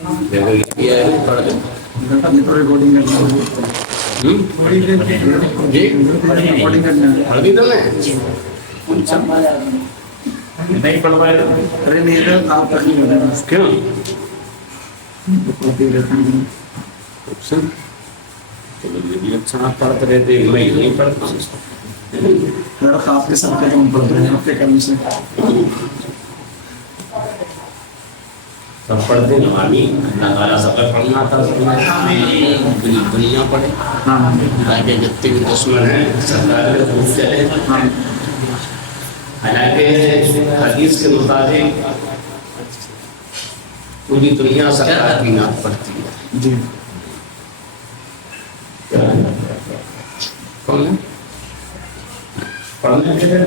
Recording نہیں پڑھ پائے ارے نہیں آپ کیوں اچھا آپ پڑھتے رہتے میں نہیں پڑھتا میرا آپ کے ساتھ پڑھتے ہیں آپ کے کرم سے سب پڑھتے ہیں آمین اللہ تعالیٰ سب کا پڑھنا تھا دنیا پڑھے تاکہ جتنے بھی دشمن ہیں سرکار کے خوب چلے حالانکہ حدیث کے مطابق پوری دنیا سرکار کی نعت پڑھتی ہے جی کون ہے پڑھنے کے لیے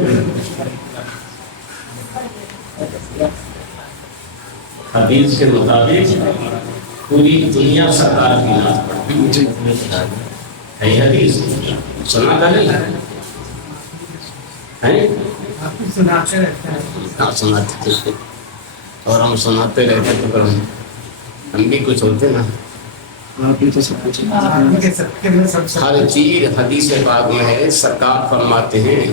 حدیث کے مطابق پوری دنیا سرکار کی نعت پڑھتی ہے حدیث سنا تھا نہیں ہے سناتے رہتے اور ہم سناتے رہتے تو پھر ہم بھی کچھ ہوتے نا ہر چیز حدیث پاک میں ہے سرکار فرماتے ہیں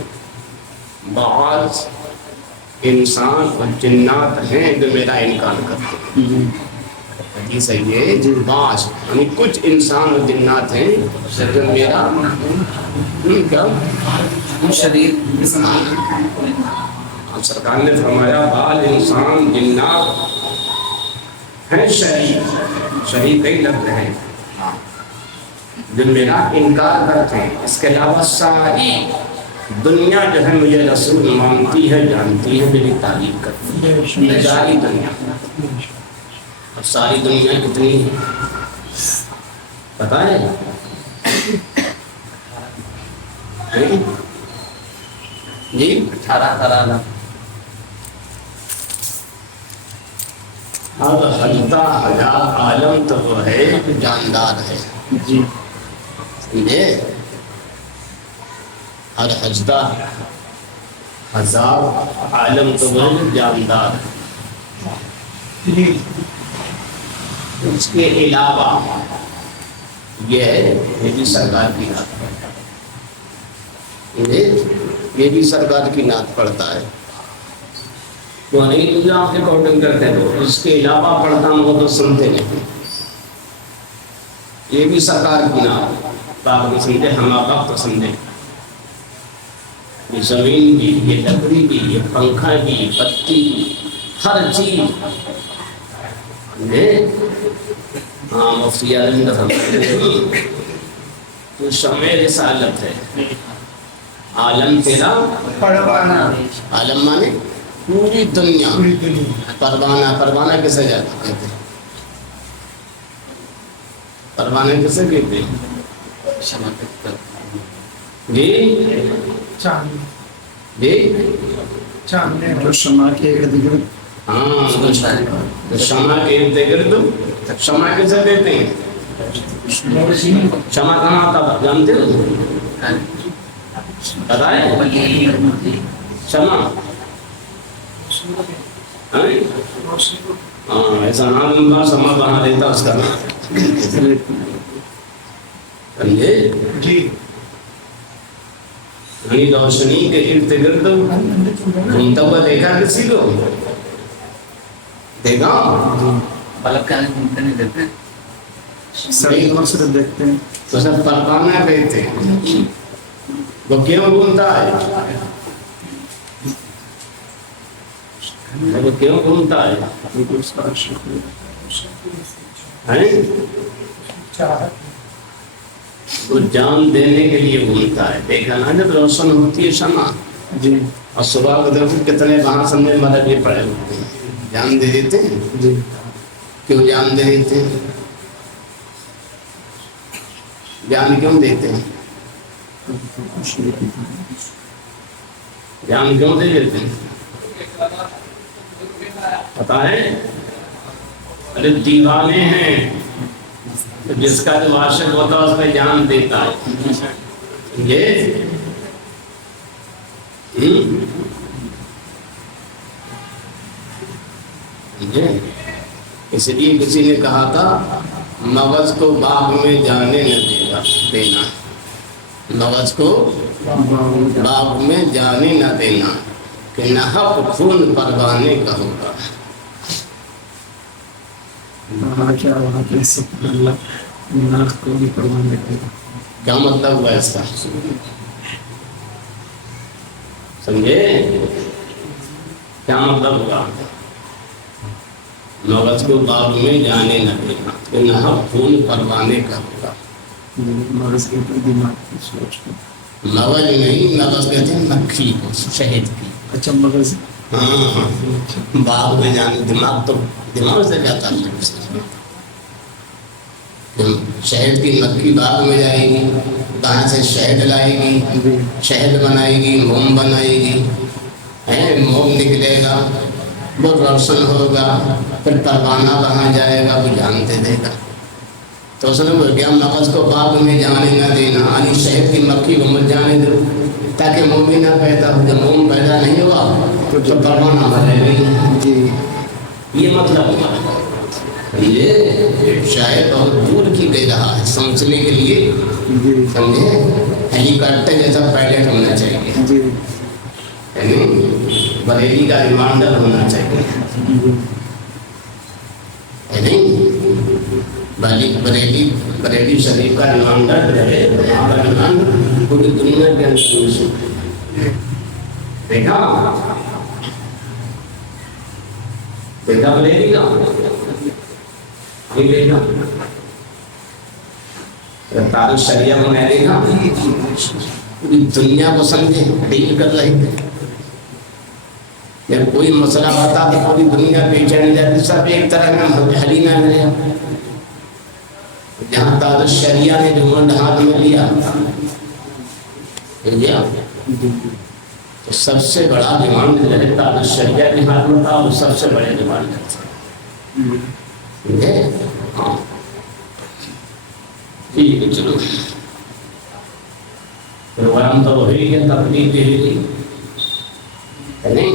بعض انسان اور جنات ہیں جو میرا انکار کرتے ہیں حدیث ہے یہ بعض یعنی کچھ انسان اور جنات ہیں جو میرا کیا سرکار نے فرمایا بعض انسان جنات ہیں شریک کئی لفظ ہیں جو میرا انکار کرتے ہیں اس کے علاوہ ساری دنیا جو ہے مجھے رسول مانتی ہے جانتی ہے میری تعریف کرتی ہے ساری دنیا اب ساری دنیا کتنی ہے پتہ ہے جی 18 اب 18,000 عالم تو وہ ہے جاندار ہے جی سمجھے ہر 18,000 عالم تو وہ ہے جاندار ہے اس کے علاوہ یہ ہے یہ بھی سرکار کی نعت پڑھتا ہے یہ بھی سرکار کی نعت پڑھتا ہے وہ نہیں آپ ریکارڈنگ کرتے ہیں تو اس کے علاوہ پڑھتا ہوں وہ تو سنتے نہیں یہ بھی سرکار کی نعت پاک بھی سنتے ہم آپ سمجھیں یہ زمین بھی یہ لکڑی بھی یہ پنکھا بھی پتی بھی ہر چیز ہاں مفتی عالم کا تو شمع رسالت ہے عالم تیرا پروانہ عالم مانے پوری دنیا پروانہ کسے کہتے ہیں پروانہ کسے کہتے ہیں جی جی شمع کے ارد گرد ہاں شمع کے ارد گرد شمع کسے دیتے ہیں شمع کہاں آتا جانتے ہو پتا ہے شمع ہاں ایسا نام لمبا شمع بنا دیتا اس کا سمجھے جی روشنی کے ارد گرد گھومتا ہوا دیکھا کسی کو دیکھا پلک کا گھومتے نہیں دیکھتے صحیح اور صرف دیکھتے ہیں تو سب پروانہ کہتے ہیں وہ کیوں گھومتا ہے وہ کیوں گھومتا ہے وہ جان دینے کے لیے گھومتا ہے دیکھا نا جب روشن ہوتی ہے شمع جی اور صبح کو دیکھو کتنے وہاں سمجھے مدد بھی پڑے ہوتے ہیں جان دے دیتے ہیں جی کیوں جان دے دیتے ہیں جان کیوں دیتے ہیں جان کیوں دے دیتے ہیں پتہ ہے ارے دیوانے ہیں جس کا جو عاشق ہوتا ہے اس پہ جان دیتا ہے یہ اس لیے کسی نے کہا تھا مغز کو باغ میں جانے نہ دینا، مغز کو باغ میں جانے نہ دینا کہ نحق خون پروانے کا ہوگا۔ کیا مطلب ہوا اس کا؟ سمجھے کیا مطلب ہوا؟ مغز کو باغ میں جانے نہ دینا کہ نحق خون پروانے کا ہوگا۔ مغز کے اوپر دماغ کی سوچ کو، مغز نہیں، مغز کہتے ہیں مکھی کو، شہد کی۔ اچھا مغز، ہاں باغ میں جانے، دماغ تو دماغ سے کیا تعلق ہے؟ شہد کی مکھی باغ میں جائے گی، کہاں سے شہد لائے گی، شہد بنائے گی، موم بنائے گی، موم نکلے گا، وہ روشن ہوگا، پھر پروانہ کہاں جائے گا وہ جانتے دے گا۔ تو اس نے بول گیا مغز کو باغ میں جانے نہ دینا، یعنی شہد کی مکھی کو مت جانے دو تاکہ موم بھی نہ پیدا ہو۔ جب موم پیدا نہیں ہوا تو پروانہ بنے نہیں۔ یہ مطلب ہوا، یہ شاید بہت دور کی گئی رہا ہے سمجھنے کے لیے، سمجھے؟ ہیلی کاپٹر جیسا پائلٹ ہونا چاہیے، یعنی بریلی کا ریمانڈر ہونا چاہیے، بریلی شریف کا ریمانڈر ہے، ہمارا ریمانڈر پوری دنیا کے اندر دیکھا بریلی کا تاریخ شریعہ منارے گا، پوری دنیا کو سمجھے ڈیل کر رہے تھے۔ جب کوئی مسئلہ آتا تو پوری دنیا پیچھے نہیں جاتی، سب ایک طرح میں حلیمہ ملے۔ جہاں تاریخ شریعہ نے ریمانڈ ہاتھ میں لیا تو سب سے بڑا ریمانڈ جو ہے تاریخ شریعہ کے ہاتھ میں تھا، وہ سب سے بڑے ریمانڈ تھا۔ ہاں ٹھیک ہے، چلو پروگرام تو وہی ہے، تقریب بھی ہوئی نہیں؟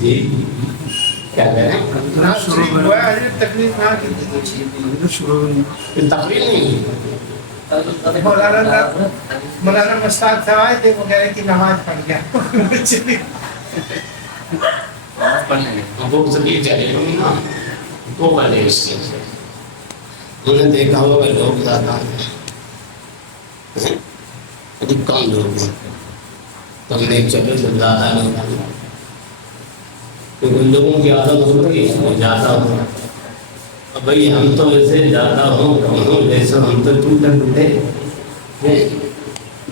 جی کیا کہہ رہے ہیں؟ تقریر نہیں، مولانا مشتاق صاحب آئے تھے، وہ کہہ رہے کہ نماز پڑھ گیا۔ وہ ذریعے چلے نا وہ والے اس کے انہوں نے دیکھا ہوگا لوگ زیادہ کم لوگ ہیں، تو ہم نے چلے تو زیادہ لوگ ہیں، کیونکہ لوگوں کی عادت ہو گئی وہ زیادہ ہو۔ اب بھائی ہم تو ایسے زیادہ ہوں کم ہوں، جیسے ہم تو ٹوٹے ٹوٹے ہیں،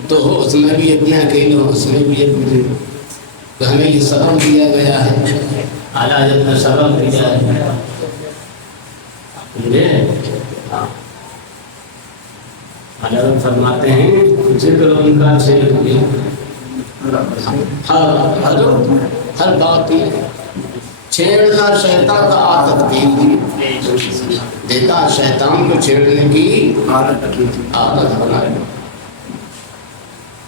تو ہو اس میں بھی اپنے اکیلے ہو، اس میں بھی اپنے، تو ہمیں یہ سبق دیا گیا ہے، اعلیٰ حضرت نے سبق دیا ہے۔ حضرت فرماتے ہیں ذکر ان کا ہر بات چھیڑنا شیطان کا عادت کی، دیکھا شیطان کو چھیڑنے کی عادت بنائے۔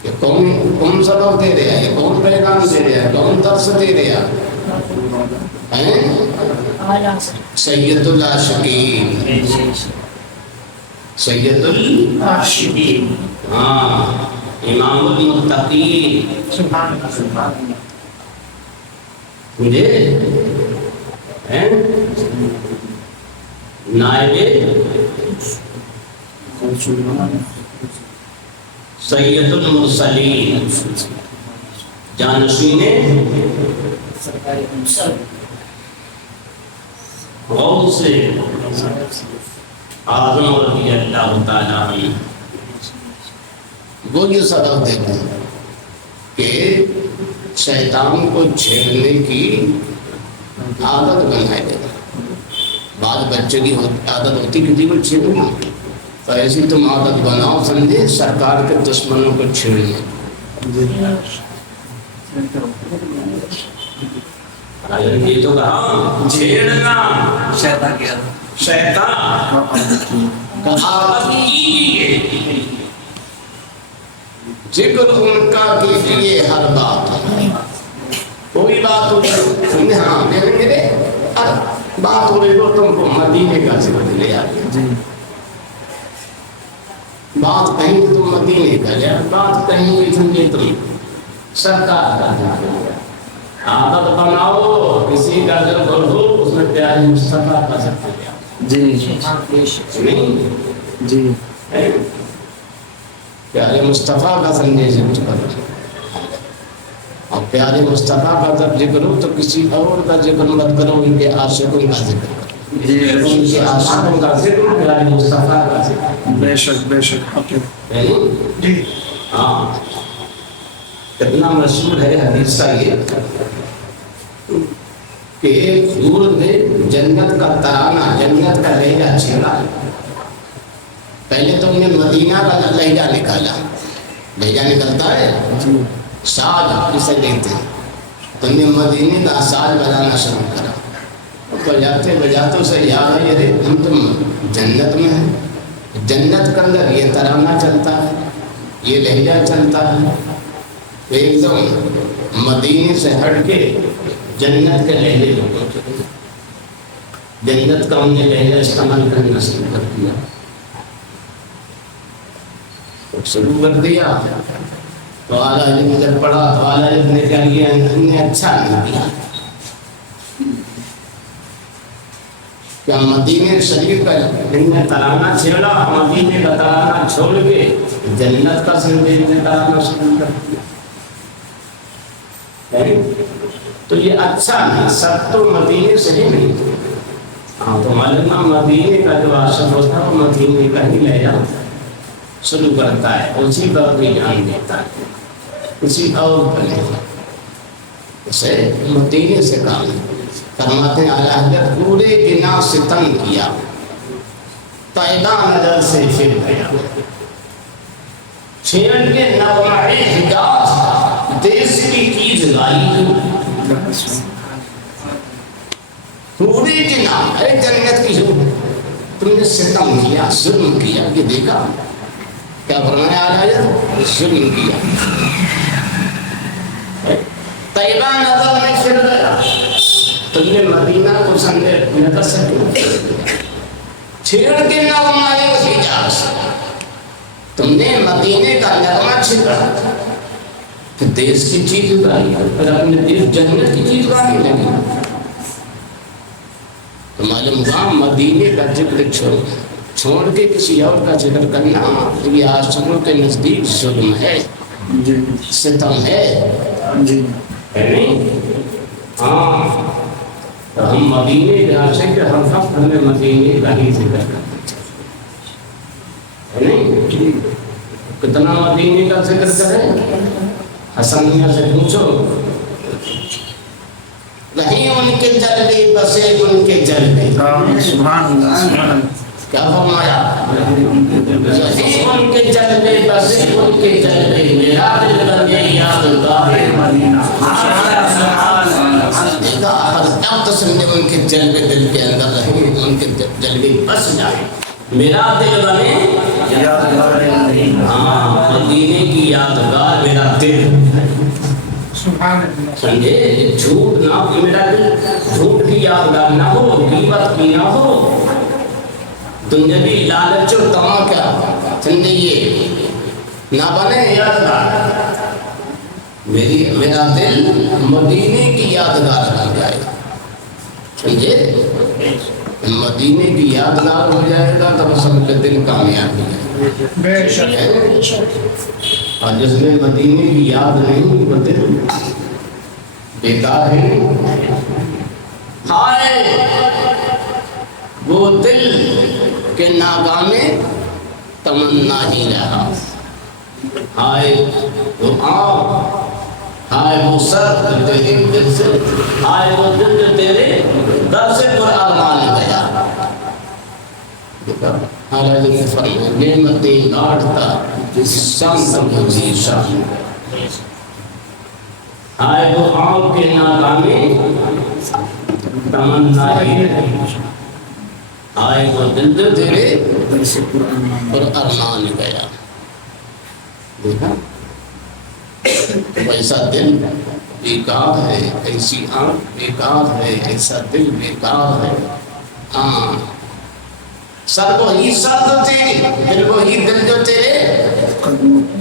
یہ کون سبق دے رہا ہے، کون پیغام دے رہا ہے، کون درس دے رہا ہے؟ سید العاشقین، سید العاشقین، ہاں امام المتقین، مجھے نائب سید المرسلین، جانشین غوث اعظم رضی اللہ تعالیٰ عنہ، وہ یہ سبق دیتے ہیں کہ شیطان کو چھیڑنے کی عادت بنائے دیتا۔ بعض بچے کی عادت ہوتی کسی کو چھیڑنا، تو ایسی تم عادت بناؤ، سمجھے، سرکار کے دشمنوں کو چھیڑنے۔ یہ تو کہا چھیڑنا شیطان کا عادت کیجیے، ذکر ان کا کیجیے ہر بات۔ کوئی بات ہو رہی ہاں میرے بات ہو رہی ہو تم کو مدینے کا ذکر لے آ گیا بات کہیں کہ تم مدینے کا لے بات کہیں کہ تم سرکار کا ذکر عادت بناؤ کسی کا ذکر ہو اس میں پیارے مصطفیٰ کا ذکر لیا نہیں جی پیارے مصطفیٰ کا سندیش کرو اور پیارے مصطفیٰ کا جب ذکر ہو تو کسی اور کا ذکر مت کرو ان کے عاشقوں کا ذکر کرو ان کے عاشقوں کا ذکر پیارے مصطفیٰ کا ذکر بے شک جی ہاں کتنا مشہور ہے حدیث کا یہ کہ ایک حور نے جنت کا ترانہ جنت کا لہجہ چھیڑا پہلے تو انہیں مدینہ کا لہجہ نکالا لہجہ نکلتا ہے ساز کسے دیتے ہیں تو انہیں مدینے کا ساز بجانا شروع کرا بجاتے بجاتے اسے یاد ہے یہ ہم تم جنت میں ہیں جنت کے اندر یہ ترانہ چلتا ہے یہ لہجہ چلتا ہے ایک دم مدینے سے ہٹ کے جنت کے لہجے کو جنت کا انہیں لہجہ استعمال کرنا شروع کر دیا شروع کر دیا تو اعلیٰ علم جب پڑھا تو اعلیٰ علم نے کیا کیا انہیں اچھا نہیں دیا کیا مدینے شریف کا انہیں ترانہ چھیڑا مدینے کا ترانہ چھوڑ کے جنت کا سندیش نے ترانہ شروع کر دیا تو یہ اچھا نہیں سب تو مدینے سے ہی نہیں ہاں تو معلوم مدینے کا جو عاشق ہوتا ہے وہ مدینے کا ہی لہجہ شروع کرتا ہے اسی پر بھی جان دیتا ہے کسی اور پر نہیں اسے مدینے سے کام فرماتے ہیں اعلیٰ حضرت پورے بنا ستم کیا پیدا نظر سے پھر گیا چھین کے نغمہ حجاز دیس کی چیز لائی پوری جنا اے جنت کی جو تم نے ستم کیا ظلم کیا یہ دیکھا کیا فرمایا آج ظلم کیا طیبہ نظر میں پھر گیا تم نے مدینہ کو سندے نظر سے چھیڑ کے نغمہ حجاز تم نے مدینے کا نغمہ چھیڑا کہ دیس کی چیز لائی پر اپنے دیس جنت کی چیز لائی لگی تو معلوم ہوا مدینے کا ذکر چھوڑ کے کسی اور کا ذکر کرنا یہ عاشقوں کے نزدیک ظلم ہے ستم ہے ہاں تو ہم مدینے کے عاشق کے ہر وقت ہمیں مدینے کا ہی ذکر کرنا چاہیے کتنا مدینے کا ذکر کریں حسن میاں سے پوچھو رہیں ان کے جلوے بسے ان کے جلوے سبحان اللہ کیا فرمایا رہیں ان کے جلوے بسے ان کے جلوے میرا دل بنے یادگار مدینہ دیکھا اب تو سمجھے ان کے جلوے دل کے اندر رہیں ان کے جلوے بس جائیں میرا دل بنے یادگار مدینہ ہاں مدینے کی یادگار میرا دل سمجھے جھوٹ نہ میرا دل جھوٹ کی یادگار نہ ہو غیبت کی نہ ہو دنیاوی لالچ اور تما کیا سمجھے یہ نہ بنے یادگار میرا دل مدینے کی یادگار بن جائے گا سمجھے مدینے کی یادگار ہو جائے گا تو سمجھ دل کامیاب ہے اور جس میں مدینے کی یاد نہیں وہ دل بیکار ہے ہائے وہ دل کے ناکامے تمنا ہی رہا ہائے وہ آنکھ ہائے وہ سر تیرے دل سے ہائے وہ دل تیرے در سے پر ارمان گیا حالات میں فرمایا نعمتیں لاٹتا شان سمجھی شان آئے وہ آنکھ کے ناکامی تمنا ہی نہیں آئے وہ دل تیرے پر ارمان گیا دیکھا ویسا دل بیکار ہے، ایسی آنکھ بیکار ہے، ایسا دل بیکار ہے. ہاں سر وہی سر جو تیری، دل وہی دل جو تیرے،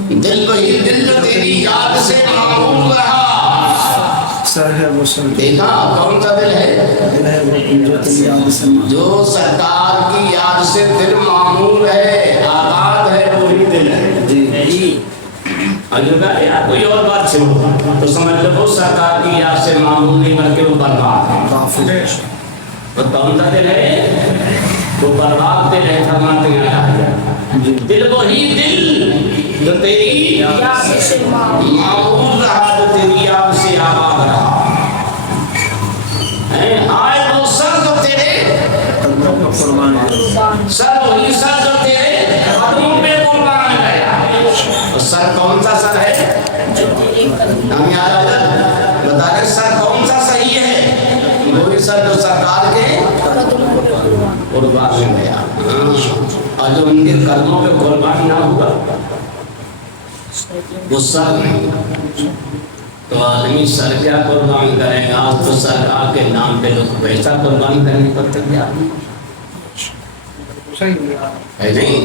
دل وہی دل جو تیری یاد سے معمول رہا. سر ہے وہ سر دیکھا کون سا دل ہے؟ دل ہے وہ جو تیری یاد سے جو سرکار کی یاد سے دل معمول ہے، آباد ہے، وہی دل ہے. جی اگر یار کوئی اور بات چھوڑو تو سمجھ لو وہ سرکار کی یاد سے معمول نہیں بلکہ وہ برباد ہے. وہ کون سا دل ہے؟ وہ برباد دل ہے. فرماتے ہیں دل وہی دل جو تیری یاد سے معمول رہا، جو تیری یاد سے آباد رہا. آئے وہ سر جو تیرے قدموں کا قربان ہے. سر وہی سر جو تیرے قدموں پہ قربان گیا. اور سر کون سا سر ہے؟ نام یاد آ جائے بتا رہے سر کون سا صحیح ہے؟ وہی سر جو سرکار کے قربان گیا. اور جو ان کے قدموں پہ قربان نہ ہوا وہ سر نہیں. تو آدمی سر کیا قربان کرے گا؟ آج تو سرکار کے نام پہ لوگ پیسہ قربان کرنے پر تیار ہے نہیں.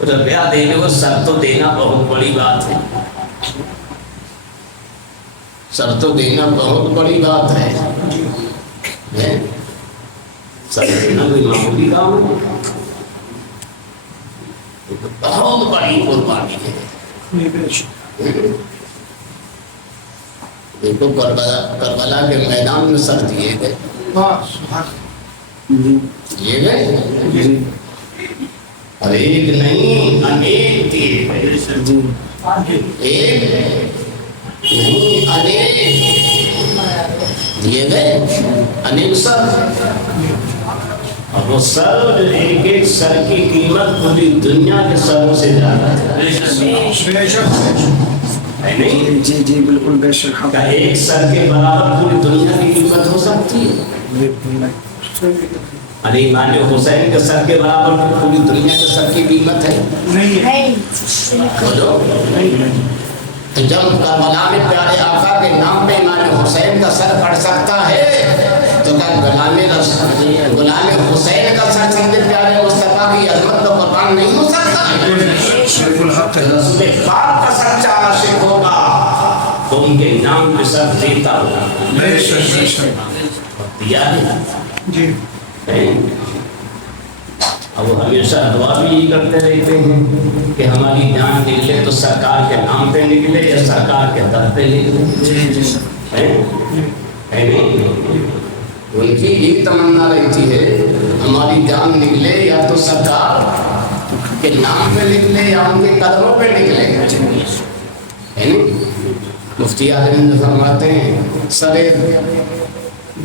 روپیہ دینے کو سر تو دینا بہت بڑی بات ہے. سر تو دینا بہت بڑی بات ہے. سر دینا کوئی معمولی کام ہے؟ بہت بڑی قربانی ہے. دیکھو کربلا کے میدان میں سر دیے گئے. دیے گئے اور ایک نہیں انیک دیے گئے. ایک نہیں انیک دیے گئے، انیک سر. اور وہ سر ایک ایک سر کی قیمت پوری دنیا کے سروں سے زیادہ ہے. نہیں جی جی بالکل بے شک. کیا ایک سر کے برابر پوری دنیا کی قیمت ہو سکتی ہے؟ ارے امام حسین کے سر کے برابر پوری دنیا کے سر کی قیمت ہے؟ بولو. جب کربلا میں پیارے آقا کے نام پہ امام حسین کا سر کٹ سکتا ہے تو کیا غلام حسین کا سر سمجھے پیارے مصطفیٰ کی عظمت تو قربان نہیں ہو سکتا؟ رسول پاک کا سچا عاشق ہوگا تو ان کے نام پہ سر دیتا ہوگا. دیا نہیں. اب وہ ہمیشہ دعا بھی یہی کرتے رہتے ہیں کہ ہماری جان نکلے تو سرکار کے نام پہ نکلے یا سرکار کے در پہ نکلے. ان کی یہی تمنا رہتی ہے ہماری جان نکلے یا تو سرکار کے نام پہ نکلے یا ان کے قدموں پہ نکلے. مفتی اعظم فرماتے ہیں سرے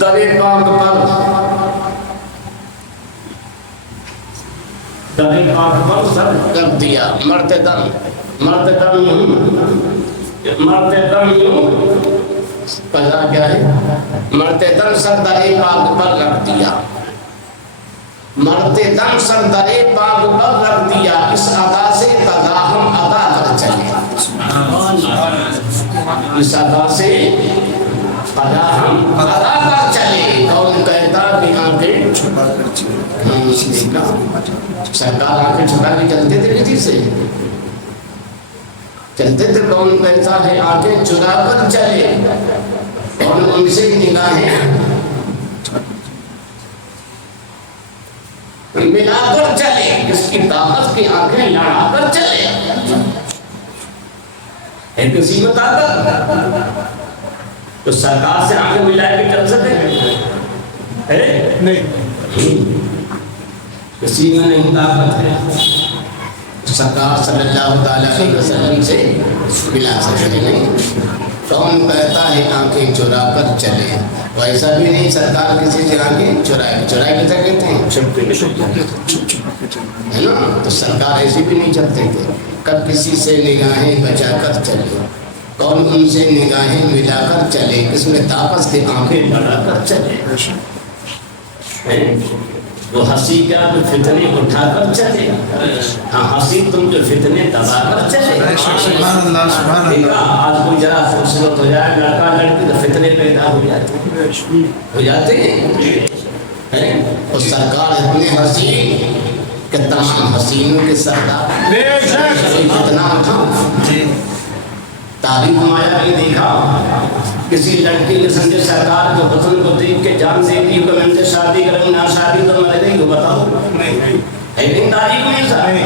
درے پاک پر سر کر دیا مرتے دم پہلا کیا ہے؟ مرتے دم سر درے پاک پر رکھ دیا. مرتے دم سر درے پاک پر رکھ دیا. اس ادا سے قضا ہم ادا کر چلے. اس ادا سے قضا ہم ادا کر چلے. کون کہتا کہ آنکھیں چھپا کر چلے. سرکار آنکھیں چھپا کے چلتے تھے کسی سے چلتے تھے. کون کہتا ہے آنکھیں چرا کر چلے. اور ان سے نگاہیں ملا کر چلے. کس کی طاقت کی آنکھیں لڑا کر چلے ہے کسی میں طاقت تو سرکار سے آنکھیں ملا کے چل سکے نہیں. کسی میں نہیں طاقت ہے. سرکار صلی اللہ تعالیٰ علیہ وسلم سے ملا سکے نہیں. کون کہتا ہے آنکھیں چرا کر چلے. ویسا بھی نہیں سرکار کسی سے آنکھیں چرائے کیسے کہتے ہیں ہے نا. تو سرکار ایسے بھی نہیں چلتے تھے. کب کسی سے نگاہیں بچا کر چلے. کون ان سے نگاہیں ملا کر چلے. کس میں طاقت سے آنکھیں لڑا کر چلے. وہ ہنسی کیا جو فتنے اٹھا کر چلے، ہاں ہنسی تم جو فتنے دبا کر چلے۔ سبحان اللہ سبحان دیکھا اللہ۔ آج کوئی ذرا خوبصورت ہو جائے لڑکا لڑکی تو فتنے پیدا ہو جاتے ہیں۔ اور سرکار اتنے حسین کہ تمام حسینوں کے سردار بے شک فتنہ اٹھا۔ جی تاریخ مایا نہیں دیکھا کسی لڑکی نے سنجے سرکار کے حسن کو دیکھ کے جان دے دی کہ میں ان سے شادی کروں، نہ شادی تو مر گئی ہو، بتاؤ لیکن تاریخ نہیں ساری۔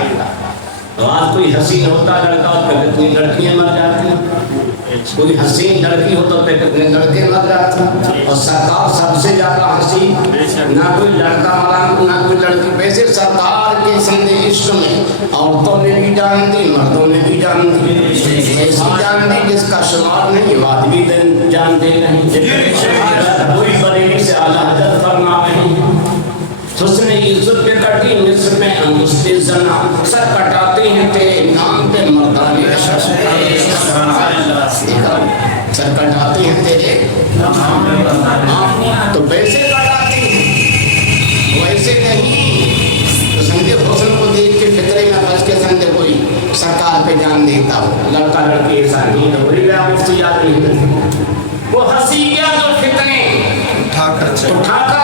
تو آج کوئی حسین ہوتا لڑکا اس پہ کتنی لڑکیاں مر جاتی ہیں، کوئی حسین لڑکی ہو تو پہ کتنے لڑکے مر جاتے ہیں۔ اور سرکار سب سے زیادہ حسین، نہ کوئی لڑکا مرا نہ کوئی لڑکی۔ ویسے سرکار کے سندے عشق میں عورتوں نے بھی جان دی، مردوں نے بھی جان دی، ایسی جان دی جس کا شمار نہیں، بات بھی جان دے نہیں۔ کوئی بریلی سے اعلیٰ حضرت فرما نہیں، حسن عزت پہ کٹی مصر میں انگشت زنا، سر کٹاتے ہیں تیرے نام پہ مردان عشق۔ سر کٹاتے ہیں تیرے تو ویسے کٹاتے ہیں، ویسے نہیں تو سنجے حسن کو دیکھ کے فطرے میں بچ کے سنجے کوئی سرکار پہ جان دیتا ہو۔ لڑکا لڑکی ایسا نہیں تو بڑی بیا مفتی یاد نہیں، وہ ہنسی کیا جو فتنے اٹھا کر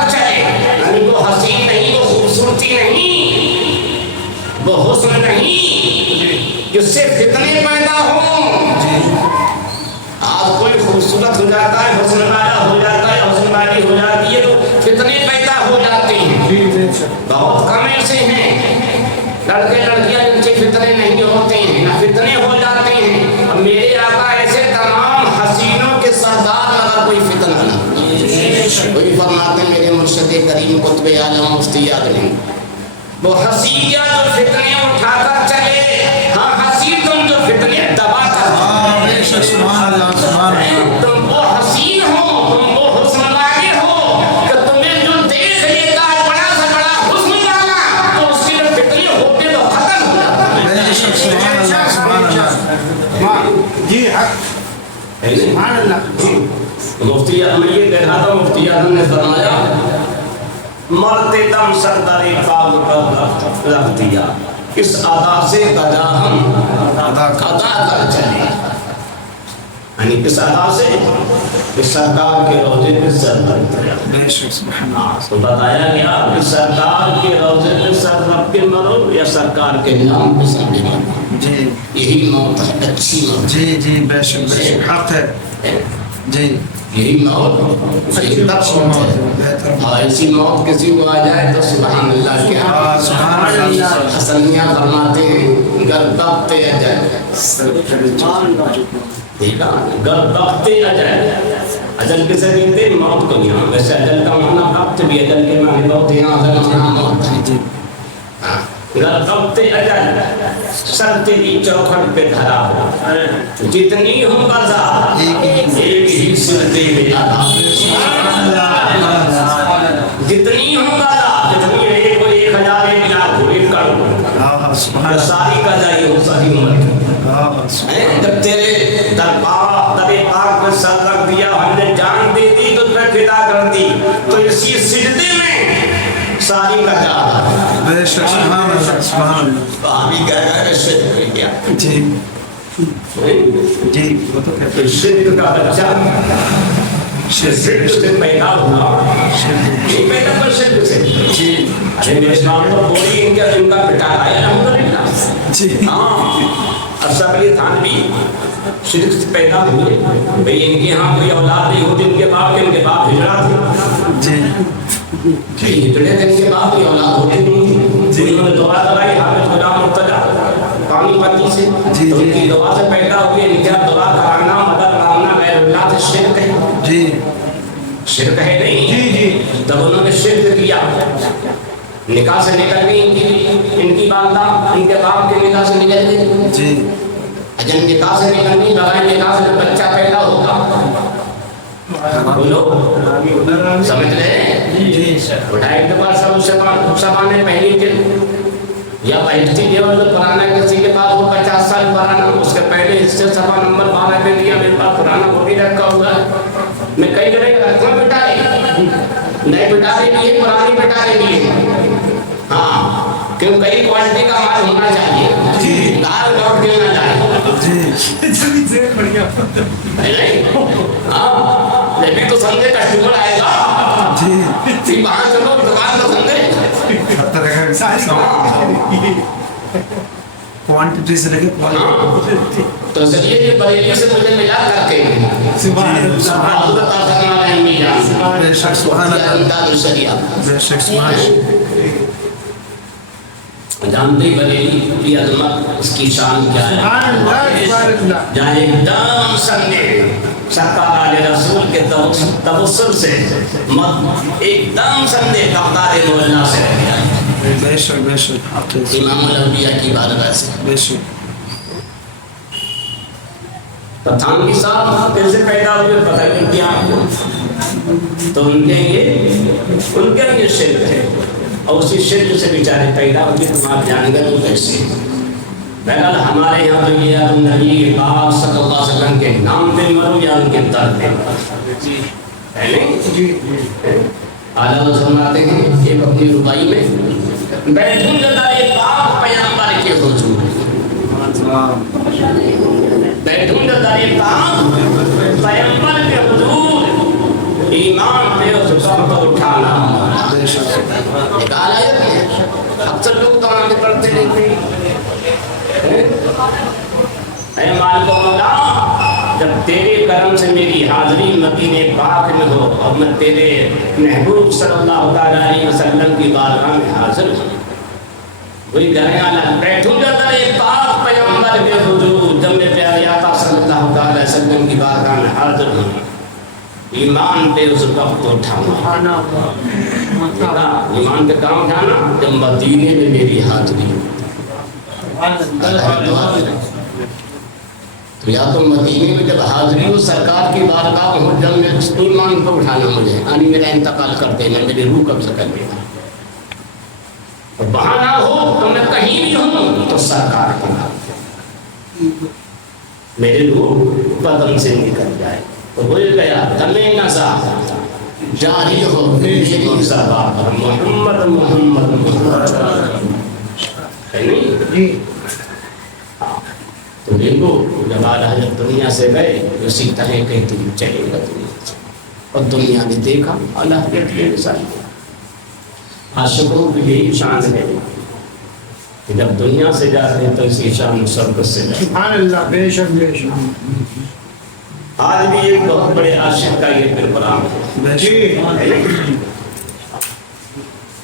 چلے، یعنی وہ حسین نہیں، وہ خوبصورتی نہیں، وہ حسن نہیں جس سے فتنے پیدا ہوں۔ آج کوئی خوبصورت ہو جاتا ہے، حسن والا ہو جاتا ہے، حسن والی ہو جاتی ہے تو فتنے پیدا ہو جاتے ہیں۔ بہت کم ایسے ہیں لڑکے لڑکیاں جن سے فتنے نہیں ہوتے ہیں، نہ فتنے ہو جاتے ہیں۔ اب میرے آقا ایسے تمام حسینوں کے سردار مگر کوئی فتنہ نہ، وہی فرماتے ہیں میرے مرشد کریم قطب اعظم مفتی اعظم، وہ ہنسی کیا جو فتنے اٹھا کر چلے، ہاں ہنسی تم جو فتنے دبا کر سبحان اللہ سبحان اللہ۔ تم وہ حسین ہو، تم وہ حسن والے ہو کہ تمہیں جو دیکھ لیتا ہے بڑا سے بڑا حسن والا تو اس کے جو فتنے ہوتے تو ختم ہو جاتا سبحان اللہ سبحان اللہ۔ جی حق ہے۔ سبحان اللہ۔ مفتی اعظم یہ کہہ رہا تھا، مفتی اعظم نے فرمایا مرتے دم سردار پاک پر رکھ دیا، اس ادا سے قضا ہم ادا کر چلے، یعنی کس ادا سے کہ سرکار کے روزے پہ سر رکھ دیا۔ بے شک سبحان اللہ۔ تو بتایا گیا کہ سرکار کے روزے پہ سر رکھ کے مرو یا سرکار کے نام پہ سر مرو، جی یہی موت ہے، اچھی موت جی جی بے شک بے شک حق ہے جی۔ یہی موت صحیح تب موت ہے، اور ایسی موت کسی کو آ جائے تو سبحان اللہ کیا سبحان اللہ۔ حسنیہ فرماتے ہیں گر وقت اجل، ٹھیک ہے گر وقت اجل، اجل کسے کہتے ہیں؟ موت کو یہاں، ویسے اجل کا معنی وقت بھی، اجل کے معنی بہت یہاں اجل معنی موت ہے جی۔ گر وقت اجل سر تیری چوکھٹ پہ دھرا ہو، جتنی ہوں قضا ایک ہی سردے میں آدھا، جتنی ہوں قضا، جتنی ایک کو 1000 ایک لاکھ ہو، ایک کروڑ، ساری قضا یہ ہو ساری عمر کی۔ جب تیرے دربار در پاک میں سر رکھ دیا، ہم نے جان دے دی تو تمہیں فدا کر دی، تو اسی سجدے میں ساری قضا بے شک سبحان اللہ سبحان اللہ۔ آبی گئے گئے شرک کر گیا جی جی وہ تو کہتے ہیں شرک کا بچہ شرک سے پیدا ہوا، نہیں پیدا پر شرک سے جی ارے میرے نام پر بولی ان کا بیٹا آیا الحمدللہ جی ہاں اشرف علی تھانوی شرک سے پیدا ہوئے، بھئی ان کے یہاں کوئی اولاد نہیں ہوتی، ان کے باپ ہجڑا تھے جی، ہجڑے تھے، ان کے باپ کی اولاد ہوتی نہیں، انہوں نے دعا دلائی حافظ غلام مرتضیٰ پانی پتی سے، تو ان کی دعا سے پیدا ہوئی، ان کا دعا کرانا مدد مانگنا غیر اللہ سے شرک ہے جی شرک ہے نہیں جی جی۔ تب انہوں نے شرک کیا، نکاح سے نکل گئی ان کی والدہ، ان کے باپ کے نکاح سے نکل گئی جی جب نکاح سے نکل گئی، بغیر نکاح سے بچہ پیدا ہوگا، بولو سمجھ رہے جی اٹھائے کے بعد سب سبانے پہلی کے یا بیٹھتی ہے اور پرانا کسی کے پاس وہ 50 سال پرانا، اس کے پہلے حصے سبا نمبر 12 پہ دیا، میرے پاس پرانا وہ بھی رکھا ہوا ہے، میں کئی جگہ رکھنا بٹھائی نئے پٹارے بھی ہے، پرانے پٹارے بھی ہے. ہاں کیوں کئی کوالٹی کا مال ہونا چاہیے، دار لوٹ کے نہ جائے. ہاں جبھی تو سمجھے کسٹمر آئے گا. جی وہاں چلو دکان تو سمجھے کوانٹٹی سے لے کے کوالٹی. تو چلیے یہ بریلی سے مجھے ملا کر کے حضرت آسان اہمی جان بے شک سبحان اللہ، امداد الشریعہ بے شک سبحان اللہ. جانتے بریلی کی عظمت، اس کی شان کیا ہے. سبحان اللہ سبحان اللہ. جہاں ایک دم سنگے سرکار علیہ رسول کے تبسم سے ایک دم سندے تقدار مولانا سے رہ گیا. بے شک بے شک آپ کے امام الانبیاء کی بارگاہ سے. بے شک. پٹھان صاحب کیسے پیدا ہوئے پتہ نہیں کیا آپ کو. تو ان کے یہ شرک ہے اور اسی شرک سے بیچارے پیدا ہوئے. تم آپ جان گے تو کیسے. بہرحال ہمارے یہاں تو یہ نبی پاک صلی اللہ علیہ وسلم کے نام پہ مرو یا ان کے در پہ مرو. ہے نہیں؟ اعلیٰ فرماتے ہیں ایک اپنی ربائی میں بیٹھوں گدائے پاک پیغمبر کے حضور. بیٹھوں گدائے پاک پیغمبر کے حضور، ایمان پہ اس کو اٹھانا. ایک آیت ہے اکثر لوگ تو آگے پڑھتے رہتے ہیں. اے مالک و مولا، جب تیرے کرم سے میری حاضری مدینہ پاک میں ہو اور میں تیرے محبوب صلی اللہ علیہ وسلم کی بارگاہ میں حاضر ہوں، وہی گھر آنا بیٹھوں گا تیرے پاک پیغمبر کے حضور، جب میں پیارے آقا صلی اللہ علیہ وسلم کی بارگاہ میں حاضر ہوں، ایمان پہ اس وقت اٹھانا. ایمان پہ کام اٹھانا جب مدینے میں میری حاضری ہو. تو یا تو مدینے میں جب حاضری ہو سرکار کی بارگاہ ہو، جب میں ایمان کو اٹھانا مجھے یعنی میرا انتقال کر دینا، میری روح قبضہ کر لینا. اور وہاں نہ ہو تو میں کہیں بھی ہوں تو سرکار کی میری روح بدن سے نکل جائے. تو بھول گیا دمیں نظر جاری ہو میری زبان پر محمد محمد محمد. ہے نہیں؟ تو دیکھو جب آل حضرت دنیا سے گئے اسی طرح کہتے ہیں چلے گا دنیا سے. اور دنیا نے دیکھا آل حضرت کے مثال عاشقوں کی یہی شان ہے کہ جب دنیا سے جاتے ہیں تو اسی شان مسرت سے جاتے. سبحان اللہ. بے شک بے شک. آج بھی ایک بہت بڑے عاشق کا یہ پروگرام ہے.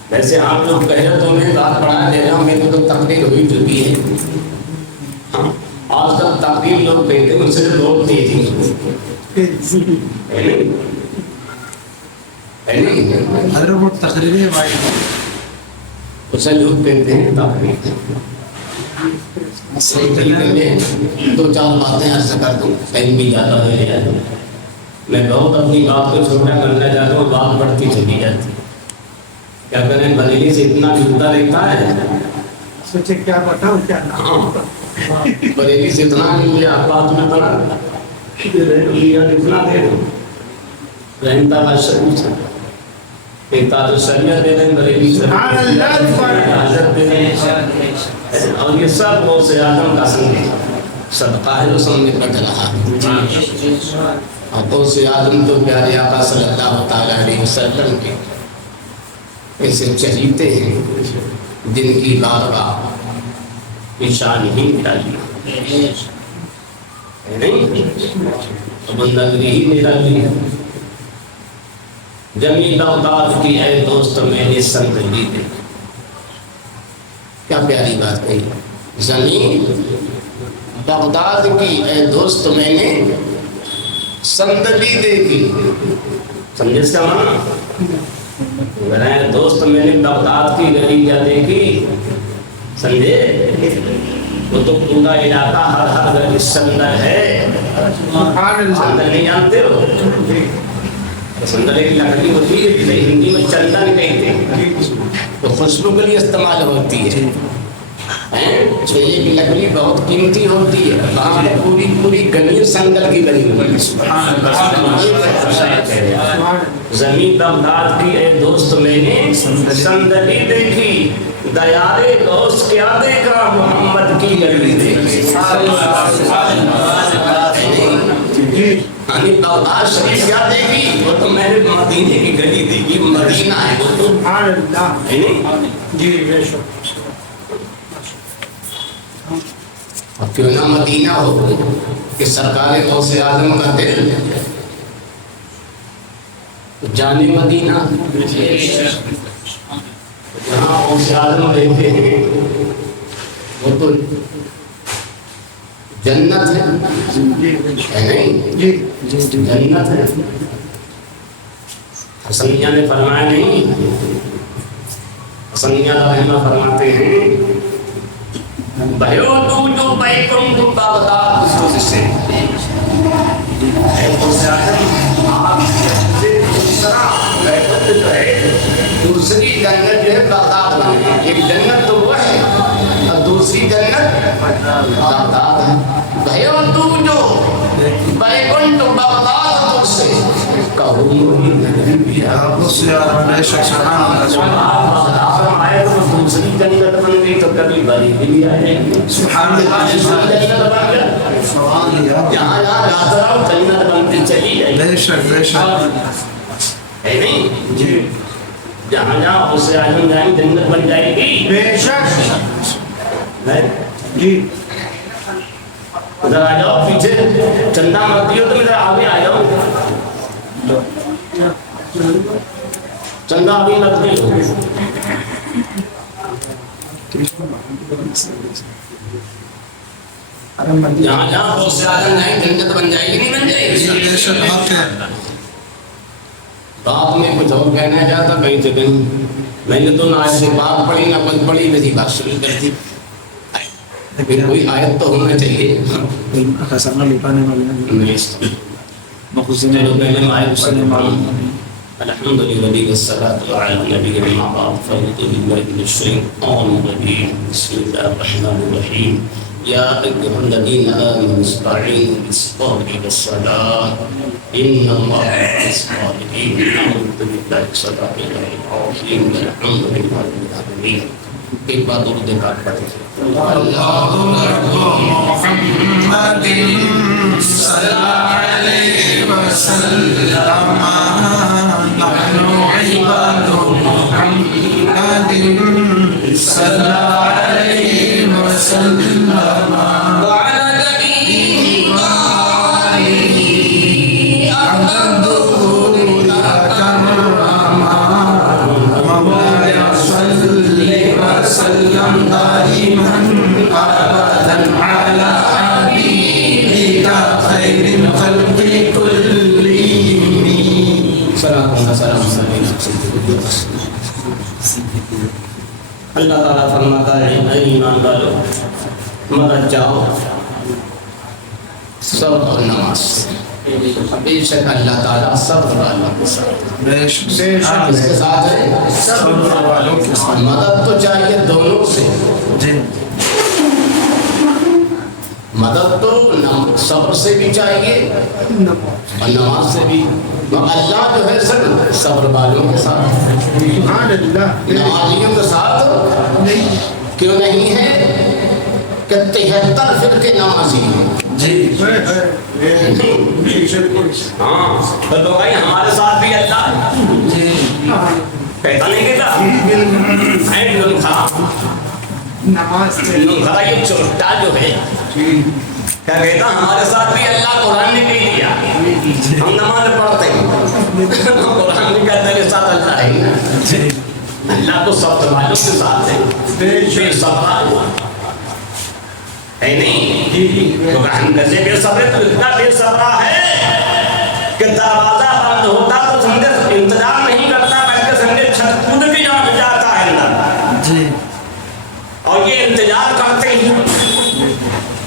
ویسے آپ لوگ کہہ رہے تو میں بات بڑھا دے رہا ہوں، میری تو تقریر ہوئی چکی ہے. ہاں آج تک تقریر لوگ کہتے ہیں ان سے لوگ تیزی حضرت وہ تقریری ہے بھائی، اسے لوگ کہتے ہیں تقریر. دو چار باتیں عرض کر دوں، ٹائم بھی زیادہ ہو گیا. میں بہت اپنی بات کو چھوٹا کرنا چاہتا ہوں، بات بڑھتی چلی جاتی. کیا کریں بریلی سے اتنا جھوٹا رہتا ہے، سوچے کیا بتاؤں کیا نام. بریلی سے اتنا نہیں مجھے بات میں پڑا اتنا دے دوں. رہتا کا شریف ایک تاج الشریعہ دے دیں بریلی سے، سبحان اللہ سبحان اللہ. حضرت دے دیں. اور یہ سب غوث اعظم کا سنگ صدقہ ہے جو سامنے بڑھ رہا ہے. اور غوث اعظم تو پیارے آقا صلی اللہ تعالیٰ علیہ وسلم کے ایسے چہیتے ہیں جن کی بارگاہ کی شان ہی نرالی ہے. نہیں بندگی ہی نرالی ہے. جمی بغداد کی اے دوست میں نے سندلی دیکھی. کیا پیاری بات کہی. زمین بغداد کی اے دوست میں نے سندلی دیکھی. سمجھے اس کا معنی؟ میرے دوست میں نے بغداد کی گلی کیا دیکھی. سمجھے وہ تو پورا علاقہ ہر گلی سندر ہے. سندر نہیں جانتے ہو؟ سندر ایک لکڑی ہوتی ہے جسے ہندی میں چندن کہتے ہیں، تو خوشبو کے لیے استعمال ہوتی ہے. چھوئے کی لکڑی بہت قیمتی ہوتی ہے. وہاں پہ پوری گلی سندر کی بنی ہوئی. زمین بغداد کی اے دوست میں نے صندلی دیکھی، دیارے غوث کیا دیکھا، محمد کی گلی دیکھی۔ یعنی بغداد شریف کیا دیکھی؟ وہ تو میں نے مدینے کی گلی دیکھی، مدینہ ہے وہ تو۔ سبحان اللہ۔ جی بے شک۔ اور کیوں نہ مدینہ ہو کہ سرکار غوث اعظم کا دل جانے مدینہ، جہاں غوث اعظم رہتے ہیں وہ تو جنت ہے نہیں؟ جنت ہے۔ حسنیہ نے فرمایا نہیں، حسنیہ رحمہ فرماتے ہیں بھیو تو جو بیکم تو بغداد سے دوسری جنت جو ہے بغداد میں، ایک جنت تو وہ ہے اور دوسری جنت بغداد ہے۔ بھیو تو جو بیکم تو بغداد سے کہو بے شک سبحان آئے تو دوسری جنت بن گئی تو کبھی بری بھی آئے سبحان اللہ۔ جہاں جہاں جاتا رہا جنت بنتی چلی جائے بے شک بے شک ہے نہیں؟ جہاں جہاں اسے آجم جائیں جنت بن جائے گی بے شک۔ جی ادھر آ جاؤ پیچھے، چندہ مت دیو تو ادھر آگے آ جاؤ، چندہ ابھی مت دیو۔ جہاں جہاں اسے آجم جائیں جنت بن جائے گی نہیں بن جائے گی؟ بے شک حق ہے۔ بات میں کچھ اور کہنا چاہتا کہیں سے کہیں، میں نے تو نہ آیت بات پڑھی نہ کچھ پڑھی، میری بات شروع کر دی۔ پھر کوئی آیت تو ہونا چاہیے۔ چلو پہلے میں آیت پڑھنے والا ہوں۔ الحمد للہ والصلاة على النبي أما بعد فأعوذ بالله من الشيطان الرجيم بسم الله الرحمن الرحيم يا أيها الذين آمنوا استعينوا بالصبر والصلاة إن الله مع الصابرين أعوذ بالله صدق الله العظيم والحمد لله رب العالمين۔ ایک بات اور دیکھا پڑھیں اللهم محمد صلى عليه وسلم نحن عباد محمد صلى عليه وسلم وعلى نبيه وآله أحمده كرما مولاي صل وسلم دائما أبدا على حبيبك خير الخلق كلهم سلام اللہ تعالیٰ فرماتا ہے اے ایمان والو مدد جاؤ صبر اور نماز سے۔ بے شک اللہ تعالیٰ صبر والوں کے ساتھ بیش اس کے ساتھ ہے صبر والوں کے ساتھ۔ مدد تو چاہیے دونوں سے، جی مدد تو صبر سے بھی چاہیے اور نماز سے بھی، اللہ جو ہے سب صبر والوں کے ساتھ، سبحان اللہ۔ نمازیوں کے ساتھ کیوں نہیں ہے کہ 73 فرقے نمازی ہیں۔ جی ہاں تو بھائی ہمارے ساتھ بھی اللہ ہے، جی کہتا نہیں کہتا نماز کے ذرا یہ چھوٹا جو ہے کیا کہتا ہمارے ساتھ بھی اللہ قرآن نے کہہ دیا، ہم نماز پڑھتے ہیں قرآن نے کہتا ہے ساتھ اللہ ہے نا، اللہ تو صبر والوں کے ساتھ ہے، بے صبر ہے نہیں تو ہم کیسے بے صبر تو اتنا بے صبر ہے کہ دروازہ بند ہوتا تو سمجھے انتظار نہیں کرتا بلکہ سمجھے چھت کود کے جاتا ہے اندر، جی اور یہ انتظار کرتے ہیں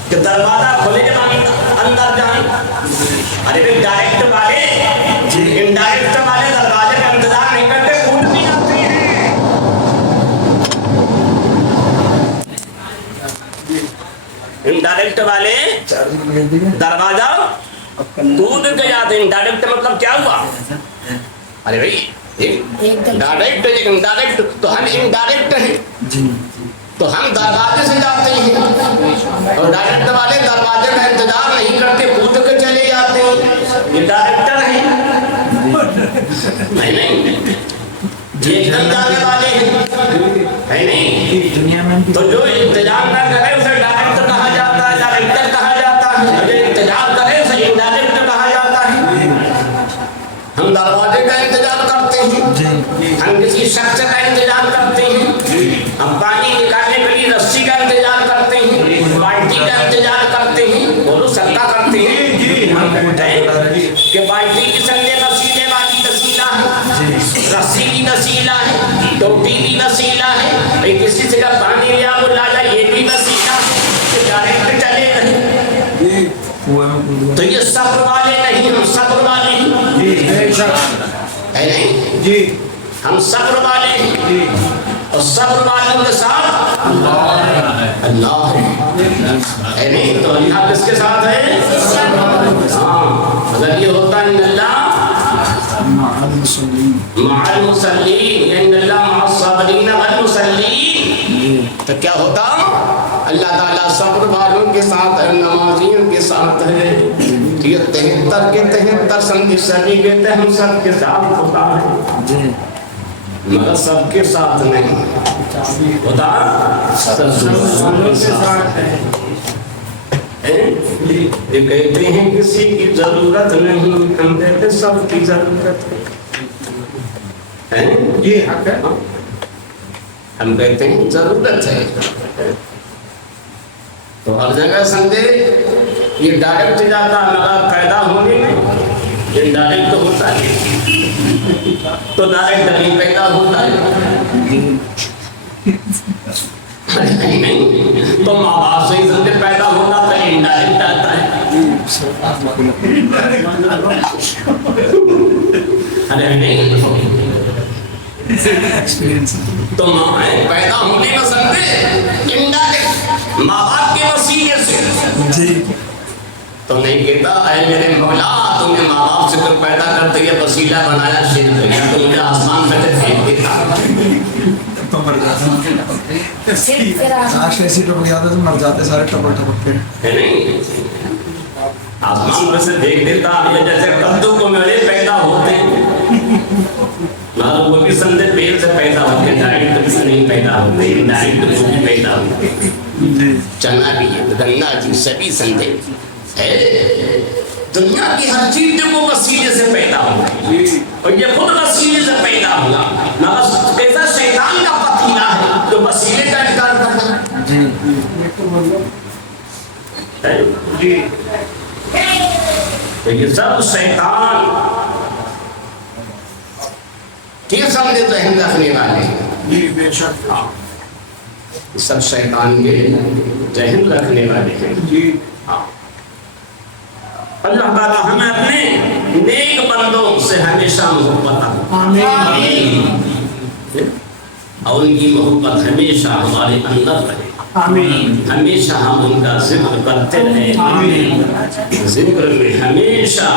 کہ دروازہ کھلے جب اندر جائیں۔ ارے پھر ڈائریکٹ والے انڈائریکٹ والے دروازے کا انتظار نہیں کرتے، کود بھی جاتے ہیں۔ انڈائریکٹ والے دروازہ کود کے جاتے ہیں۔ انڈائریکٹ مطلب کیا ہوا ارے بھائی ڈائریکٹ انڈائریکٹ تو ہم انڈائریکٹ ہیں جی تو ہم دروازے سے جاتے ہیں اور ڈائریکٹ والے دروازے کا انتظار نہیں کرتے کود کے چلے جاتے ہیں یہ ڈائریکٹر ہیں نہیں یہ کل جانے والے ہیں ہے نہیں دنیا میں تو جو انتظار نہ کرے اسے ڈائریکٹ کہا جاتا ہے ڈائریکٹر کہا جاتا ہے جو انتظار کرے اسے انڈائریکٹ کہا جاتا ہے ہم دروازے کا انتظار کرتے ہیں ہم کسی شخص کا انتظار کرتے ہیں ہم پانی نکالنے کے لیے رسی کا انتظار کرتے ہیں بالٹی کا انتظار کرتے ہیں بولو سب کا کرتے ہیں ہم کہتے ہیں کہ بالٹی کی سندے وسیلے والی وسیلہ ہے رسی کی وسیلہ ہے ٹوٹی کی وسیلہ ہے کسی سے کا پانی لیا وہ لایا یہ بھی وسیلہ ہے کہ ڈائریکٹ چلے نہیں تو یہ صبر والے نہیں ہم صبر والے ہیں ہے نہیں جی ہم صبر والے ہیں اور صبر والوں کے ساتھ اللہ ہے نہیں تو اللہ کس کے ساتھ ہے ہاں اگر یہ ہوتا ہے ان اللہ مع المصلین ان اللہ مع الصابرین والمصلین تو کیا ہوتا اللہ تعالیٰ صبر والوں کے ساتھ ہے نمازیوں کے ساتھ ہے یہ 73 کے 73 سندھی صدی کہتے ہیں ہم سب کے ساتھ ہوتا ہے مگر سب کے ساتھ نہیں ہوتا سب کے ساتھ ہے یہ کہتے ہیں کسی کی ضرورت نہیں ہم کہتے سب کی ضرورت ہے جی حق ہے ہم کہتے ہیں ضرورت ہے تو ہر جگہ سمجھے یہ ڈائریکٹ جاتا مگر پیدا ہونے میں یہ ڈائریکٹ ہوتا ہے تو ڈائریکٹ نہیں پیدا ہوتا ہے تو ماں باپ سے ہی سمجھے پیدا ہوتا تو انڈائریکٹ آتا ہے ارے نہیں تو ماں پیدا ہونے میں سمجھے انڈائریکٹ ماں باپ کے وسیلے سے تو نہیں کہتا اے میرے مولا تم نے ماں باپ سے کر پیدا کرتے یہ وسیلہ بنایا شرک ہے تو مجھے آسمان سے پھینک دیتا تو مر جاتے آج ایسی ٹپک جاتے تو مر جاتے سارے ٹپک ٹپک کے ہے نہیں آسمان پر سے دیکھ دیتا یہ جیسے کدو کو میرے پیدا ہوتے وہ بھی سندے پیل سے پیدا ہوتے ہیں ڈائریکٹ سے نہیں پیدا ہوتے ڈائریکٹ سے بھی پیدا ہوتے چنا بھی ہے گنا بھی سبھی سندے دنیا کی ہر چیز جو وہ وسیلے سے پیدا ہوگی اور یہ خود وسیلے سے پیدا ہوگا مگر کیسا شیطان کا پتیلا ہے جو وسیلے کا انکار کرتا ہے جی یہ سب شیطان کیا سمجھے ذہن رکھنے والے جی بے شک سب شیطان کے ذہن رکھنے والے ہیں جی اللہ تعالیٰ ہمیں اپنے نیک بندوں سے ہمیشہ محبت آمین اور ان کی محبت ہمیشہ ہمارے اندر رہے آمین ہمیشہ ہم ان کا ذکر کرتے رہے آمین ذکر میں ہمیشہ